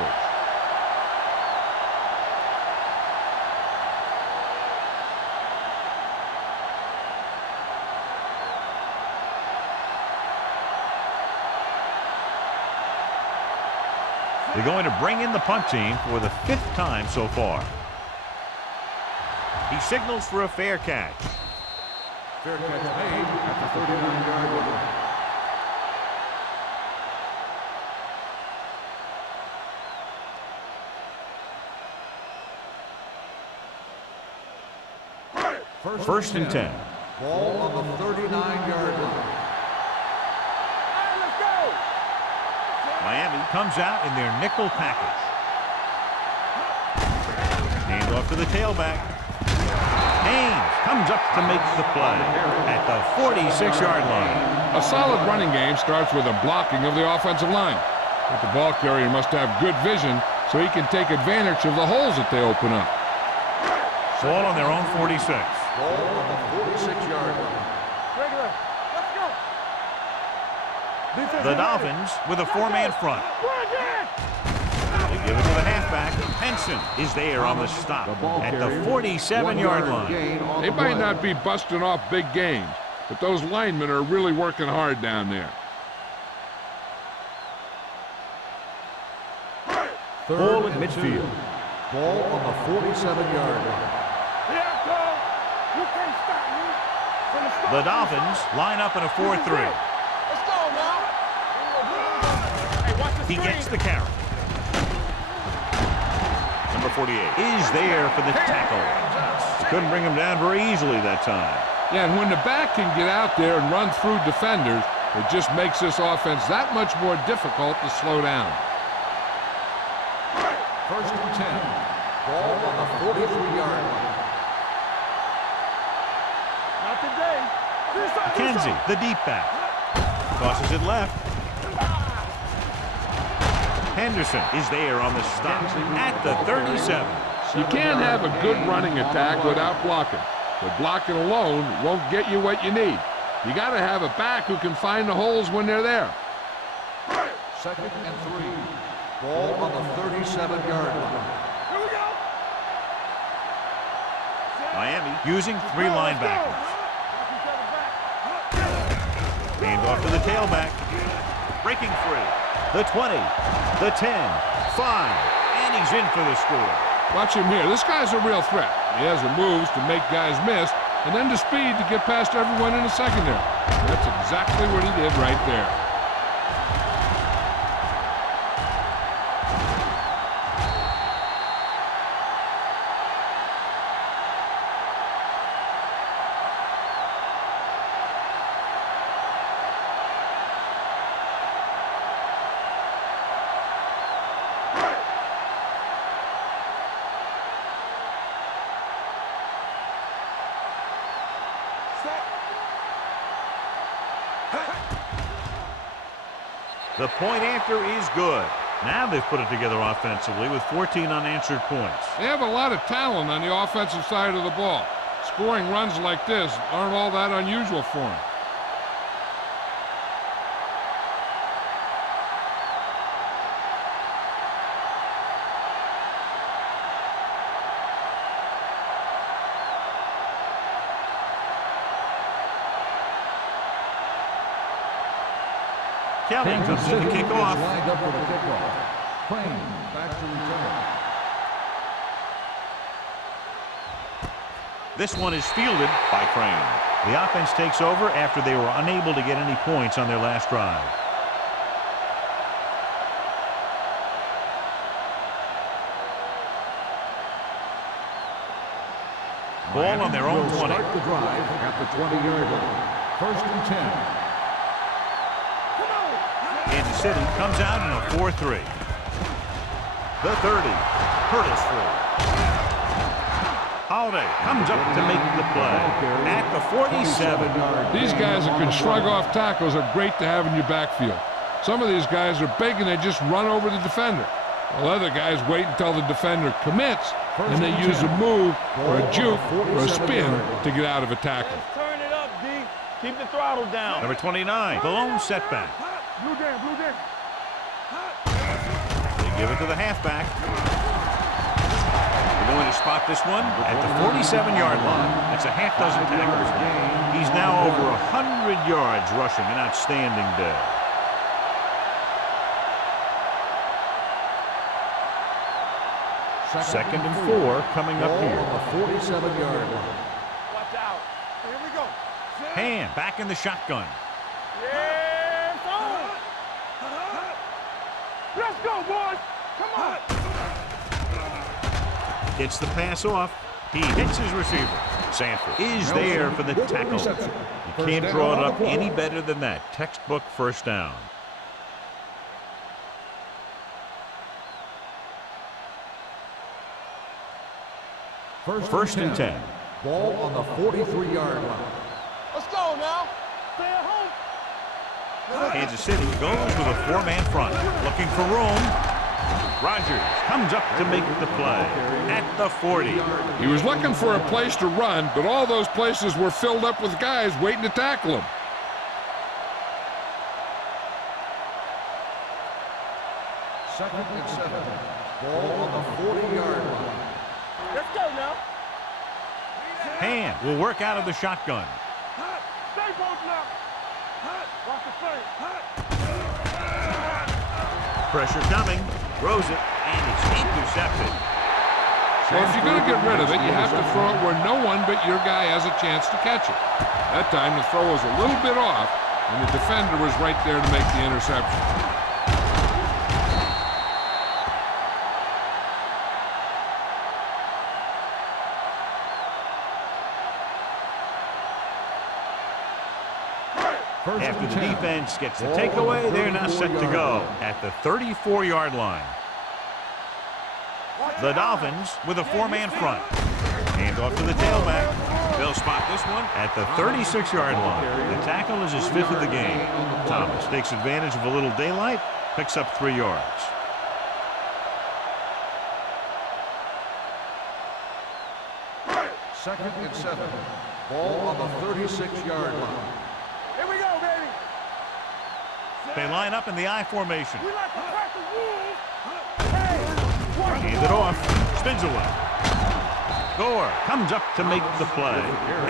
They're going to bring in the punt team for the 5th time so far. He signals for a fair catch. Fair catch made at the 39-yard line. First and 10. Ball on the 39-yard line. Hey, let's go. Miami comes out in their nickel package. Hand off to the tailback. Haynes comes up to make the play at the 46-yard line. A solid running game starts with a blocking of the offensive line. But the ball carrier must have good vision so he can take advantage of the holes that they open up. Ball on their own 46. Ball on the 46-yard line. Regular. Let's go. Defense The is ready. Dolphins with a 4-man front. Bring it. They give it to the halfback. Henson is there on the stop at the 47-yard line. They might not be busting off big games, but those linemen are really working hard down there. Ball at midfield. Ball on the 47-yard line. Here it goes. You can't stop me. From the start. The Dolphins line up in a 4-3. Let's go now. Hey, watch the He screen. gets the carry. Number 48 is there for the tackle. Couldn't bring him down very easily that time. Yeah, and when the back can get out there and run through defenders, it just makes this offense that much more difficult to slow down. First and 10. Ball on the 43-yard line. Not today. Kenzie, the deep back. Tosses it left. Henderson is there on the stop at the 37. You can't have a good running attack without blocking, but blocking alone won't get you what you need. You got to have a back who can find the holes when they're there. 2nd and 3. Ball on the 37-yard line. Here we go. Miami using 3 linebackers. Hand off to the tailback. Breaking free. The 20, the 10, 5, and he's in for the score. Watch him here. This guy's a real threat. He has the moves to make guys miss, and then the speed to get past everyone in the secondary. That's exactly what he did right there. The point after is good. Now they've put it together offensively with 14 unanswered points. They have a lot of talent on the offensive side of the ball. Scoring runs like this aren't all that unusual for them. Kelly comes in to kick off. Lined up for the kickoff. Crane back to return. This one is fielded by Crane. The offense takes over after they were unable to get any points on their last drive. Ball on their own 20. Start the drive at the 20-yard line. 1st and 10. Kansas City comes out in a 4-3. The 30. Curtis free. Holiday comes up to make the play at the 47. These guys that can shrug off tackles are great to have in your backfield. Some of these guys are big and they just run over the defender, while other guys wait until the defender commits and they use a move or a juke or a spin to get out of a tackle. Turn it up, D. Keep the throttle down. Number 29, the lone setback. Blue jam, blue jam. They give it to the halfback. They're going to spot this one at the 47-yard line. That's a half dozen tackles. He's now over 100 yards rushing. An outstanding day. Second and 4 coming up here. On the 47-yard line. Watch out. Here we go. Hand back in the shotgun. Yeah, it's on. Let's go, boys. Come on. Gets the pass off. He hits his receiver. Sanford is there for the tackle. You can't draw it up any better than that. Textbook first down. First and 10. Ball on the 43-yard line. Let's go now. Stay at home. Kansas City goes with a 4-man front. Looking for room. Rodgers comes up to make the play at the 40. He was looking for a place to run, but all those places were filled up with guys waiting to tackle him. Second and 7. Ball on the 40-yard line. Let's go now. Hand will work out of the shotgun. Stay posted up. Watch the frame. Pressure coming. Throws it, and it's intercepted. So if you're going to get rid of it, you have to throw it where no one but your guy has a chance to catch it. That time the throw was a little bit off, and the defender was right there to make the interception. After the defense gets the takeaway, they're now set to go at the 34-yard line. The Dolphins with a 4-man front. Hand off to the tailback. They'll spot this one at the 36-yard line. The tackle is his 5th of the game. Thomas takes advantage of a little daylight, picks up 3 yards. Second and 7. Ball on the 36-yard line. Here we go, baby. They line up in the I formation. We like to crack the rules. Hey, watch Hand it off. Spins away. Gore comes up to make the play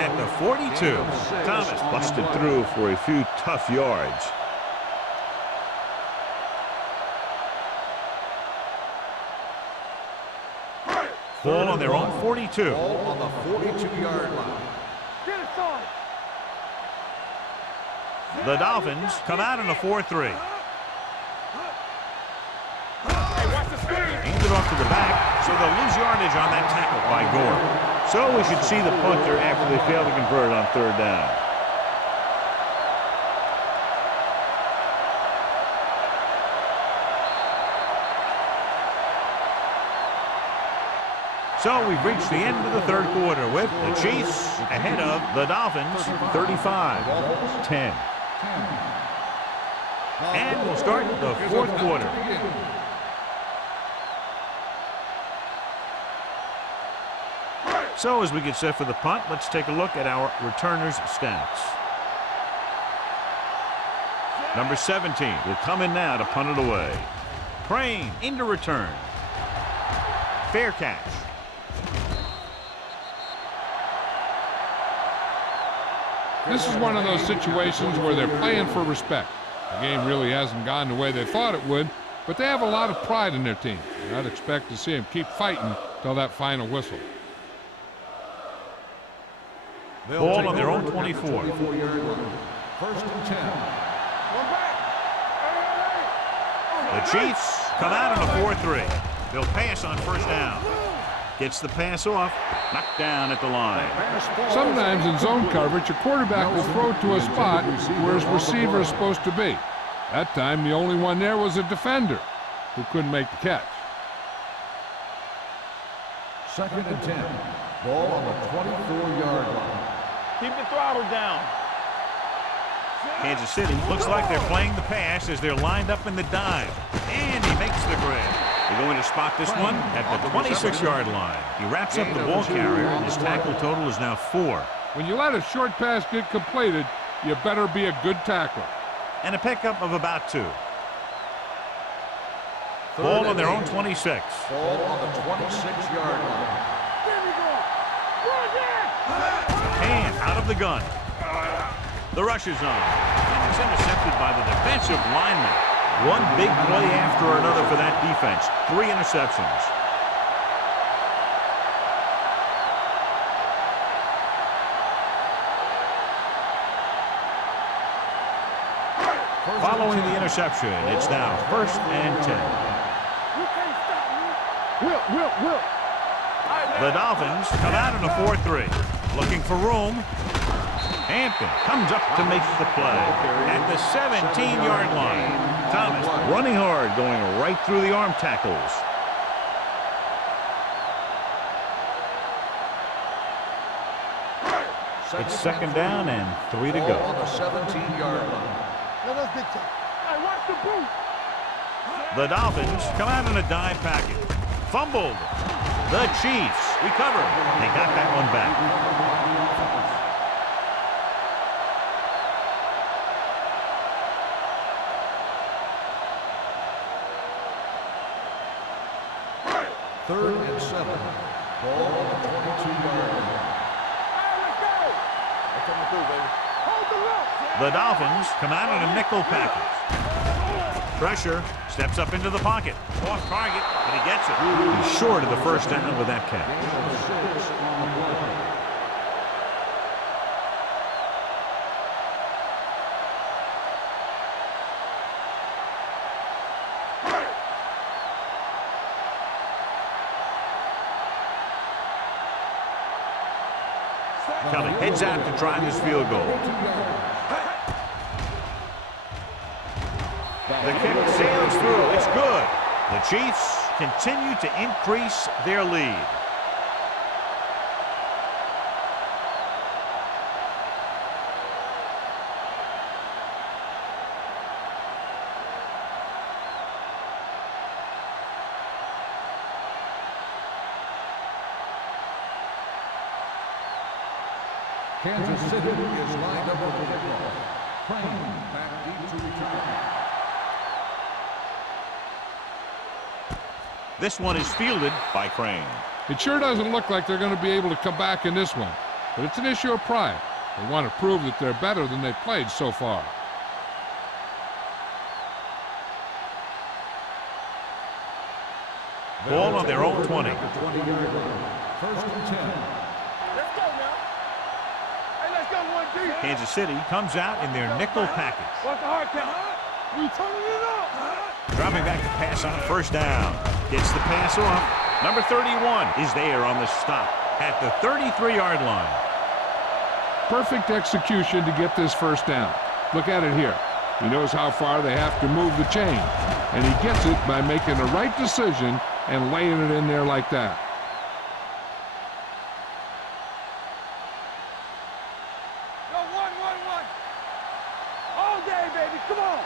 at the 42. Thomas busted through for a few tough yards. Ball on their own 42. Ball on the 42-yard line. Get it, son. The Dolphins come out in a 4-3. Hey, watch the screen. Hands it off to the back, so they'll lose yardage on that tackle by Gore. So we should see the punter after they fail to convert on 3rd down. So we've reached the end of the 3rd quarter with the Chiefs ahead of the Dolphins 35-10. And we'll start the 4th quarter. So as we get set for the punt, let's take a look at our returners' stats. Number 17 will come in now to punt it away. Crane into return. Fair catch. This is one of those situations where they're playing for respect. The game really hasn't gone the way they thought it would, but they have a lot of pride in their team. And I'd expect to see them keep fighting till that final whistle. Ball on their own 24. 24-yard line. 1st and 10. One back. The Chiefs come out in a 4-3. They'll pass on 1st down. Gets the pass off, knocked down at the line. Sometimes in zone coverage, a quarterback will throw to a spot where his receiver is supposed to be. That time, the only one there was a defender who couldn't make the catch. 2nd and 10. Ball on the 24-yard line. Keep the throttle down. Kansas City looks like they're playing the pass as they're lined up in the dive. And he makes the grab. They're going to spot this one at the 26-yard line. He wraps up the ball carrier, and his tackle total is now 4. When you let a short pass get completed, you better be a good tackler. And a pickup of about 2. Ball on their own 26. Ball on the 26-yard line. There we go. Run that. And out of the gun. The rush is on. And it's intercepted by the defensive lineman. One big play after another for that defense. 3 interceptions. Following the interception, it's now 1st and 10. You can't stop me. Will. The Dolphins come out in a 4-3. Looking for room. Hampton comes up to make the play at the 17-yard line. Thomas running hard, going right through the arm tackles. It's 2nd down and 3 to Ball go. on the 17-yard line. Let us dictate. Hey, watch the boot. The Dolphins come out in a dime package. Fumbled. The Chiefs recover. They got that one back. Third and 7. Ball on the 22-yard line. Let's go. They're coming through, baby. Hold the look. The Dolphins come out in a nickel package. Pressure, steps up into the pocket. Off target, but he gets it. He's short of the 1st down with that catch. Kelly heads out to try this field goal. The kick sails through. It's good. The Chiefs continue to increase their lead. Kansas City is lined up for the kickoff. Crane back deep to return. This one is fielded by Crane. It sure doesn't look like they're going to be able to come back in this one, but it's an issue of pride. They want to prove that they're better than they've played so far. Ball on their own 20. 20-yard line. First and 10. Let's go now. Hey, let's go, 1-2. Kansas City comes out in their nickel package. What's the hard count? We turning it up. Dropping back to pass on first down. Gets the pass off. Number 31 is there on the stop at the 33-yard line. Perfect execution to get this first down. Look at it here. He knows how far they have to move the chain, and he gets it by making the right decision and laying it in there like that. Go, 1-1-1. All day, baby. Come on.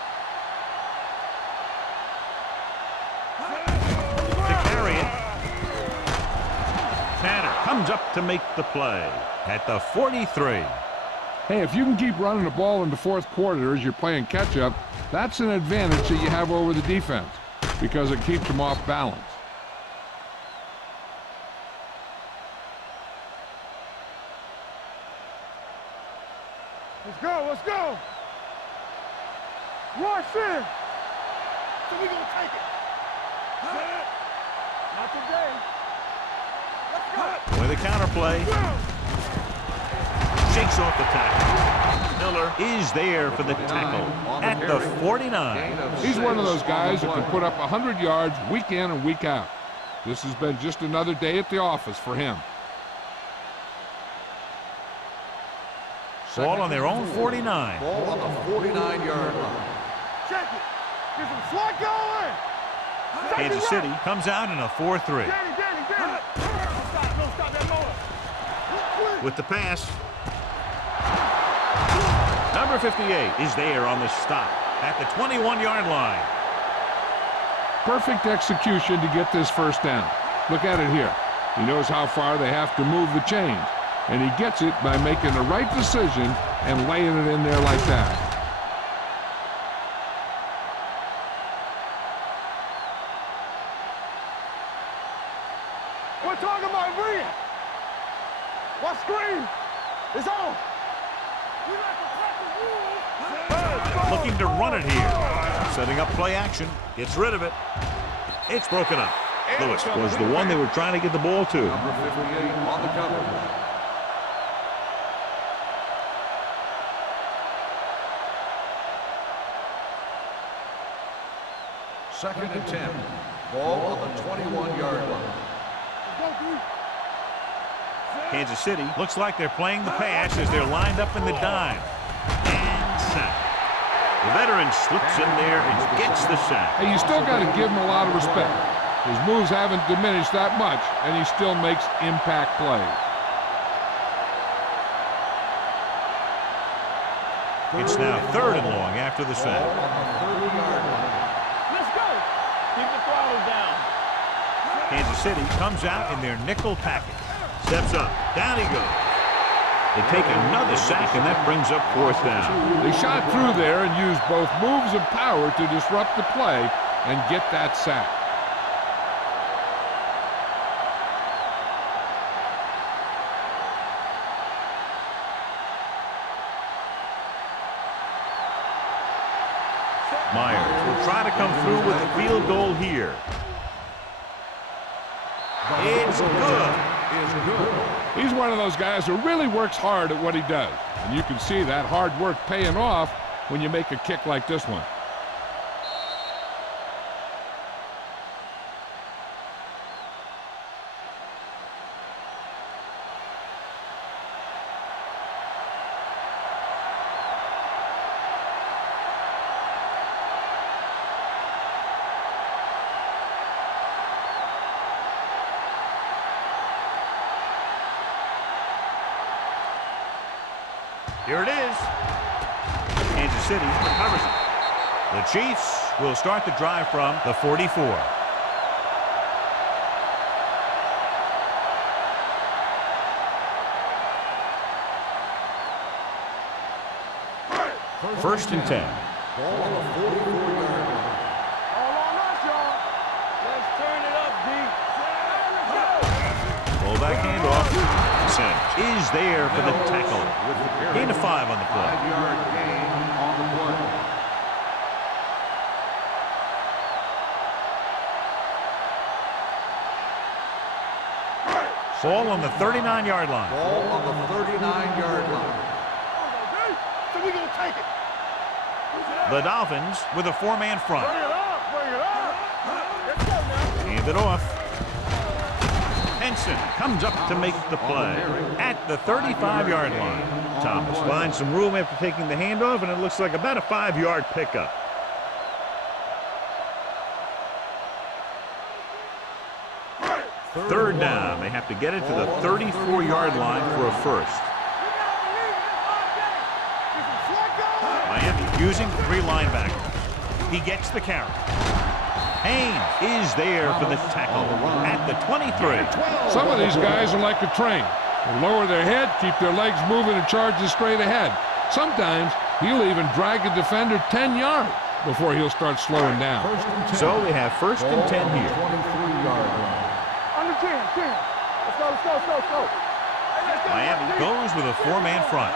To carry it. Tanner comes up to make the play at the 43. Hey, if you can keep running the ball in the fourth quarter as you're playing catch-up, that's an advantage that you have over the defense because it keeps them off balance. Let's go, let's go. Rush in. So we gonna take it. Not today. Let's go. With a counterplay. Shakes off the tackle. Miller is there for the tackle at the 49. He's one of those guys that can put up 100 yards week in and week out. This has been just another day at the office for him. Ball on their own 49. Ball on the 49-yard line. Check it. Get some slot going. Kansas City comes out in a 4-3. Danny. Don't stop that motor. With the pass. Number 58 is there on the stop at the 21-yard line. Perfect execution to get this first down. Look at it here. He knows how far they have to move the chains, and he gets it by making the right decision and laying it in there like that. We're talking about Bria. What screen? It's on. We like to crack the rules. Looking to run it here. Setting up play action. Gets rid of it. It's broken up. Lewis was the one they were trying to get the ball to. Number 58 on the cover. Second and 10. Ball on the 21-yard line. Kansas City looks like they're playing the pass as they're lined up in the dime. And sack. The veteran slips in there and gets the sack. Hey, you still got to give him a lot of respect. His moves haven't diminished that much, and he still makes impact plays. It's now 3rd and long after the sack. Ball on the 30-yard line. Let's go. Keep the throttle down. Kansas City comes out in their nickel package. Steps up. Down he goes. They take another sack, and that brings up 4th down. They shot through there and used both moves and power to disrupt the play and get that sack. Myers will try to come through with a field goal here. It's good. He's one of those guys who really works hard at what he does. And you can see that hard work paying off when you make a kick like this one. Here it is. Kansas City recovers it. The Chiefs will start the drive from the 44. First and 10. Ball on the 44-yard line. All on us, y'all. Let's turn it up, D. Pull back handoff. Sent is there for the tackle. With the carry. Gain of 5 on the play. 5-yard gain on the play. Ball on the 39-yard line. Ball on the 39-yard line. So we gonna take it. The Dolphins with a 4-man front. Bring it up, bring it up. Let's go now. Hand it off. Henson comes up to make the play at the 35-yard line. Thomas finds some room after taking the handoff, and it looks like about a 5-yard pickup. Third down. They have to get it to the 34-yard line for a first. Miami using 3 linebackers. He gets the carry. Haynes is there for the tackle at the 23. Some of these guys are like a train. They lower their head, keep their legs moving, and charge straight ahead. Sometimes he'll even drag a defender 10 yards before he'll start slowing down. So they have first and 10 here. 23-yard line. Under 10. Let's go, let's go, let's go, let's go. Miami goes with a 4-man front.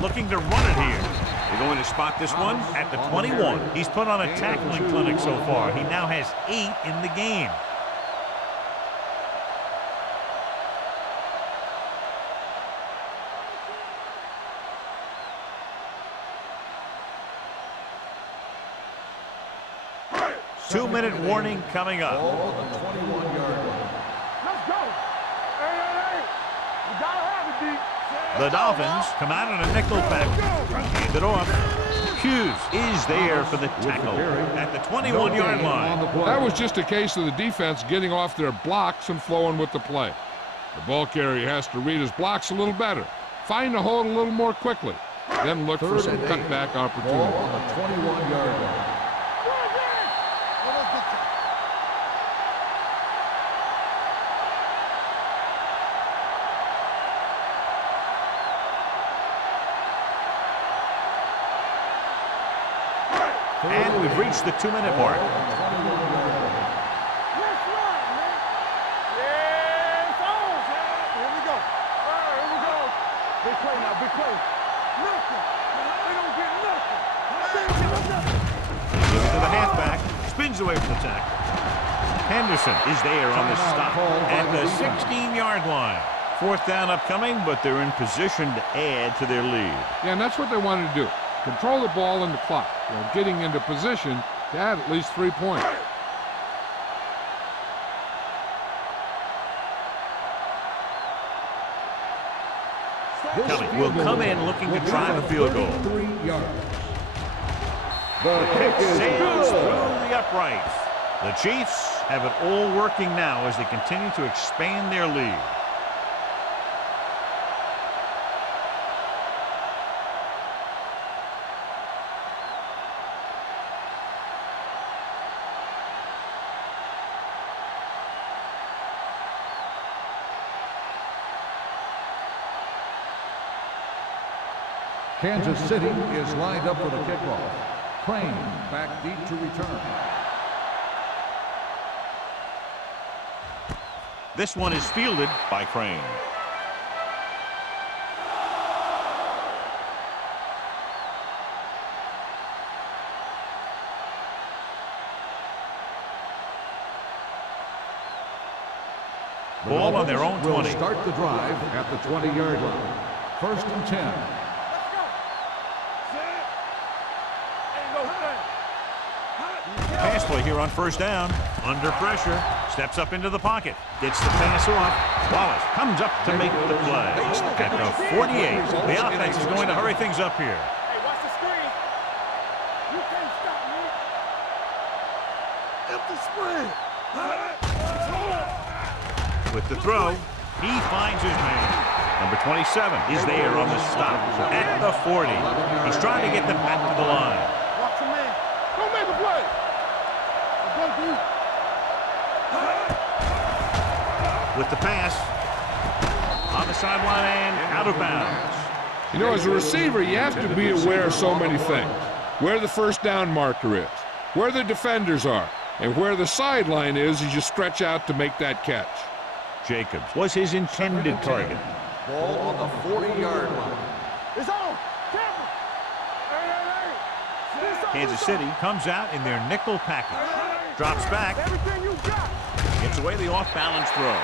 Looking to run it here. They're going to spot this one at the 21. He's put on a tackling clinic so far. He now has 8 in the game. Two-minute warning coming up. Ball on the 21-yard line. Let's go. Hey. We gotta have it, D. The Dolphins come out on a nickel back. Hand it off. Hughes is there for the tackle at the 21-yard line. That was just a case of the defense getting off their blocks and flowing with the play. The ball carrier has to read his blocks a little better, find the hole a little more quickly, then look for some cutback Ball opportunity. on the 21-yard line. And we've reached the 2-minute mark. Let's run, man. Yeah, it's on. Here we go. All right, here we go. Big play now, big play. Nothing. They don't get nothing. They don't get nothing. Give it to the halfback. Spins away from the tackle. Henderson is there on the stop at the 16-yard line. 4th down upcoming, but they're in position to add to their lead. Yeah, and that's what they wanted to do. Control the ball and the clock while getting into position to add at least 3 points. Kelly will come in looking to drive a field goal. 3 yards. The kick sails through the uprights. The Chiefs have it all working now as they continue to expand their lead. Kansas City is lined up for the kickoff. Crane back deep to return. This one is fielded by Crane. Ball on their own 20. Will start the drive at the 20-yard line. First and 10. Pass play here on first down. Under pressure. Steps up into the pocket. Gets the pass off. Wallace comes up to make the play. At the 48. The offense is going to hurry things up here. Hey, watch the screen. You can't stop me. Empty spread. With the throw, he finds his man. Number 27 is there on the stop at the 40. He's trying to get them back to the line. Watch your man. Don't make a play. Go, D. With the pass on the sideline and out of bounds. You know, as a receiver, you have to be aware of so many things. Where the first down marker is, where the defenders are, and where the sideline is as you stretch out to make that catch. Jacobs was his intended target. Ball on the 40-yard line. It's on. Careful. Hey. Kansas City comes out in their nickel package. Drops back. Everything you got. Gets away the off-balance throw.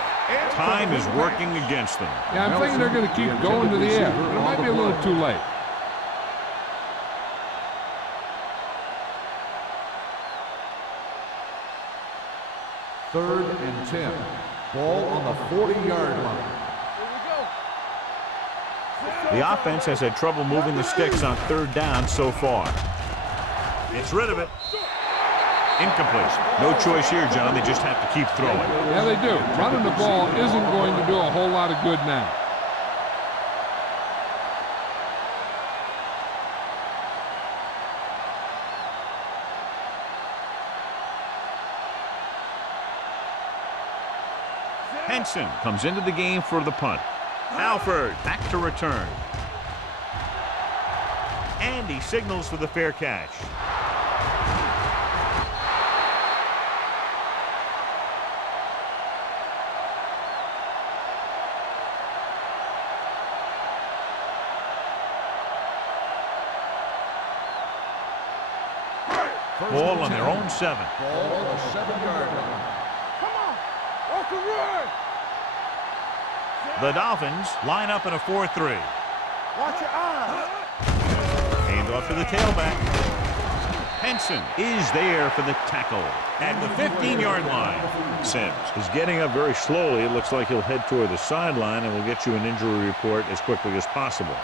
Time is working against them. Yeah, I'm thinking they're going to keep going to the air, but it might be a little too late. Third and 10. Ball on the 40-yard line. The offense has had trouble moving the sticks on third down so far. Gets rid of it. Incomplete. No choice here, John. They just have to keep throwing. Yeah, they do. Running the ball isn't going to do a whole lot of good now. Henson comes into the game for the punt. Alford back to return. And he signals for the fair catch. Ball on their own 7. Ball on the 7-yard line. Come on. Off the run. The Dolphins line up in a 4-3. Watch your eyes. Hand off to the tailback. Henson is there for the tackle at the 15-yard line. Sims is getting up very slowly. It looks like he'll head toward the sideline, and we'll get you an injury report as quickly as possible.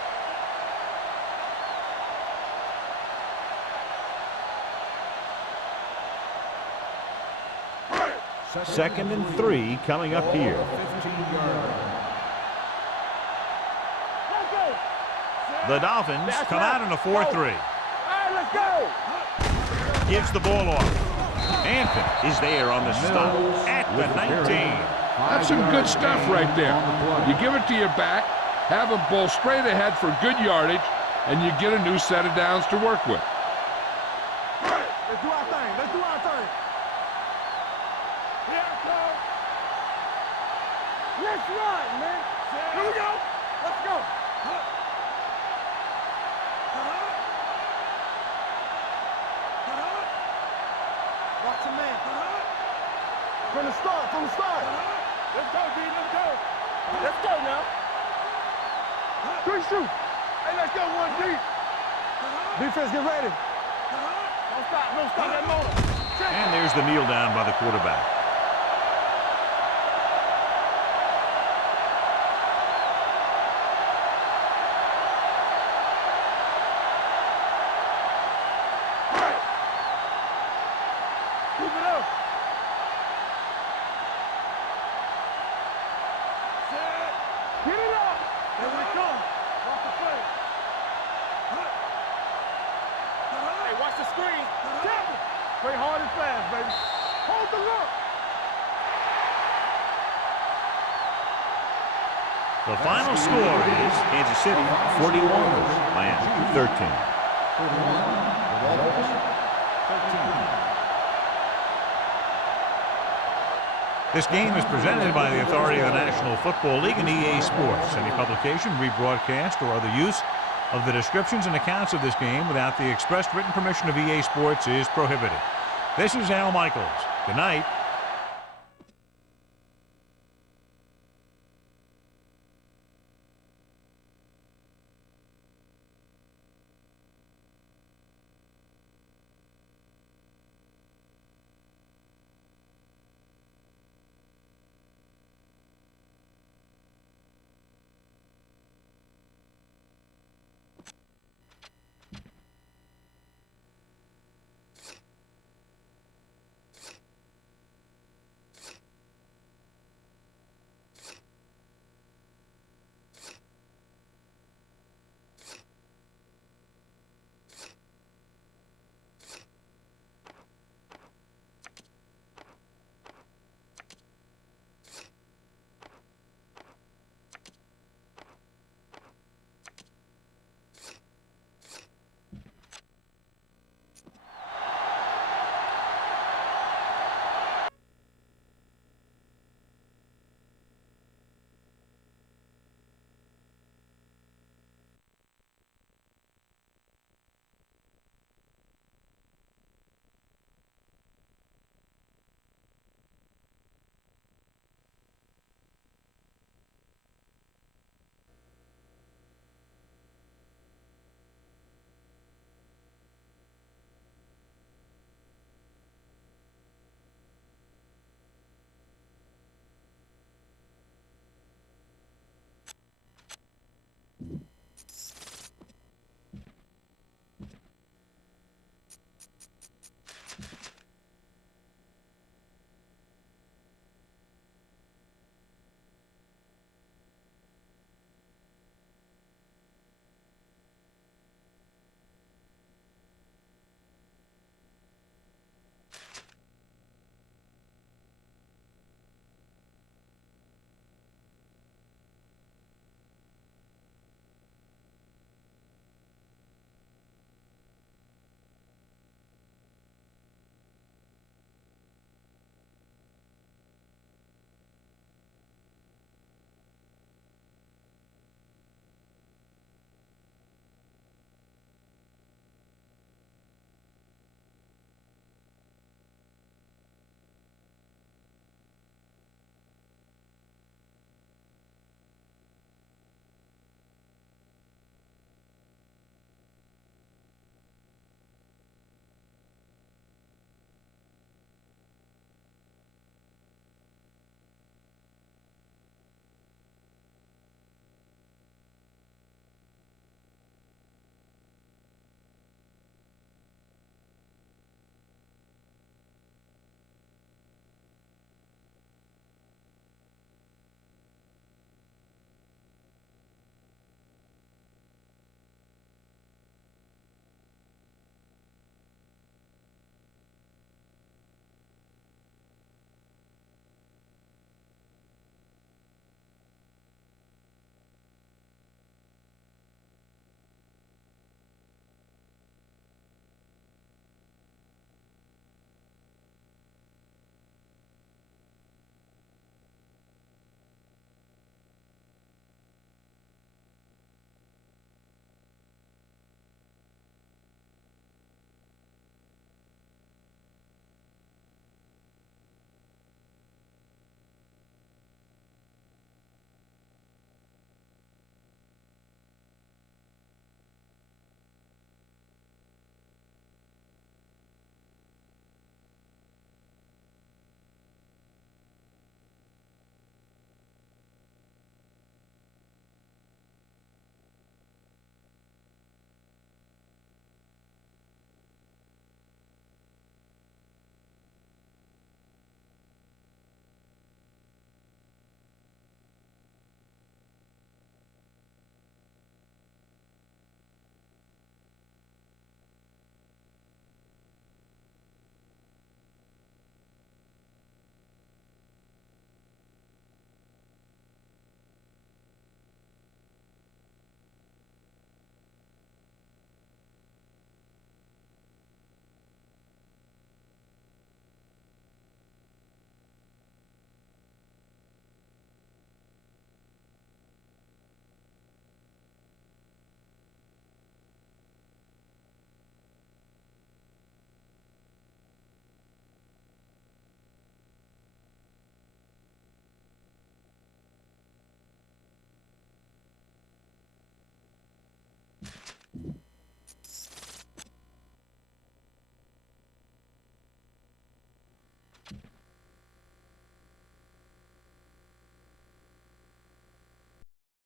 Second and 3 coming up here. 15-yard line. The Dolphins come out in a 4-3. All right, let's go. Gives the ball off. Hampton is there on the stop at the 19. That's some good stuff right there. You give it to your back, have him bowl straight ahead for good yardage, and you get a new set of downs to work with. Let's do our thing. Let's do our thing. Here it comes. Let's run, man. Here we go. Let's go. Watch your man. From the start, from the start. Let's go, D, let's go. Let's go now. 3 shoot. Hey, let's go, 1 deep. Defense, get ready. Don't stop that motor. And there's the kneel down by the quarterback. Keep it up. Get it up. Here we come. Off the play. Hey, watch the screen. Careful. Play hard and fast, baby. Hold the look. The final score is Kansas City 41, Miami 13. 41. The Dolphins 13. This game is presented by the authority of the National Football League and EA Sports. Any publication, rebroadcast, or other use of the descriptions and accounts of this game without the expressed written permission of EA Sports is prohibited. This is Al Michaels. Good night.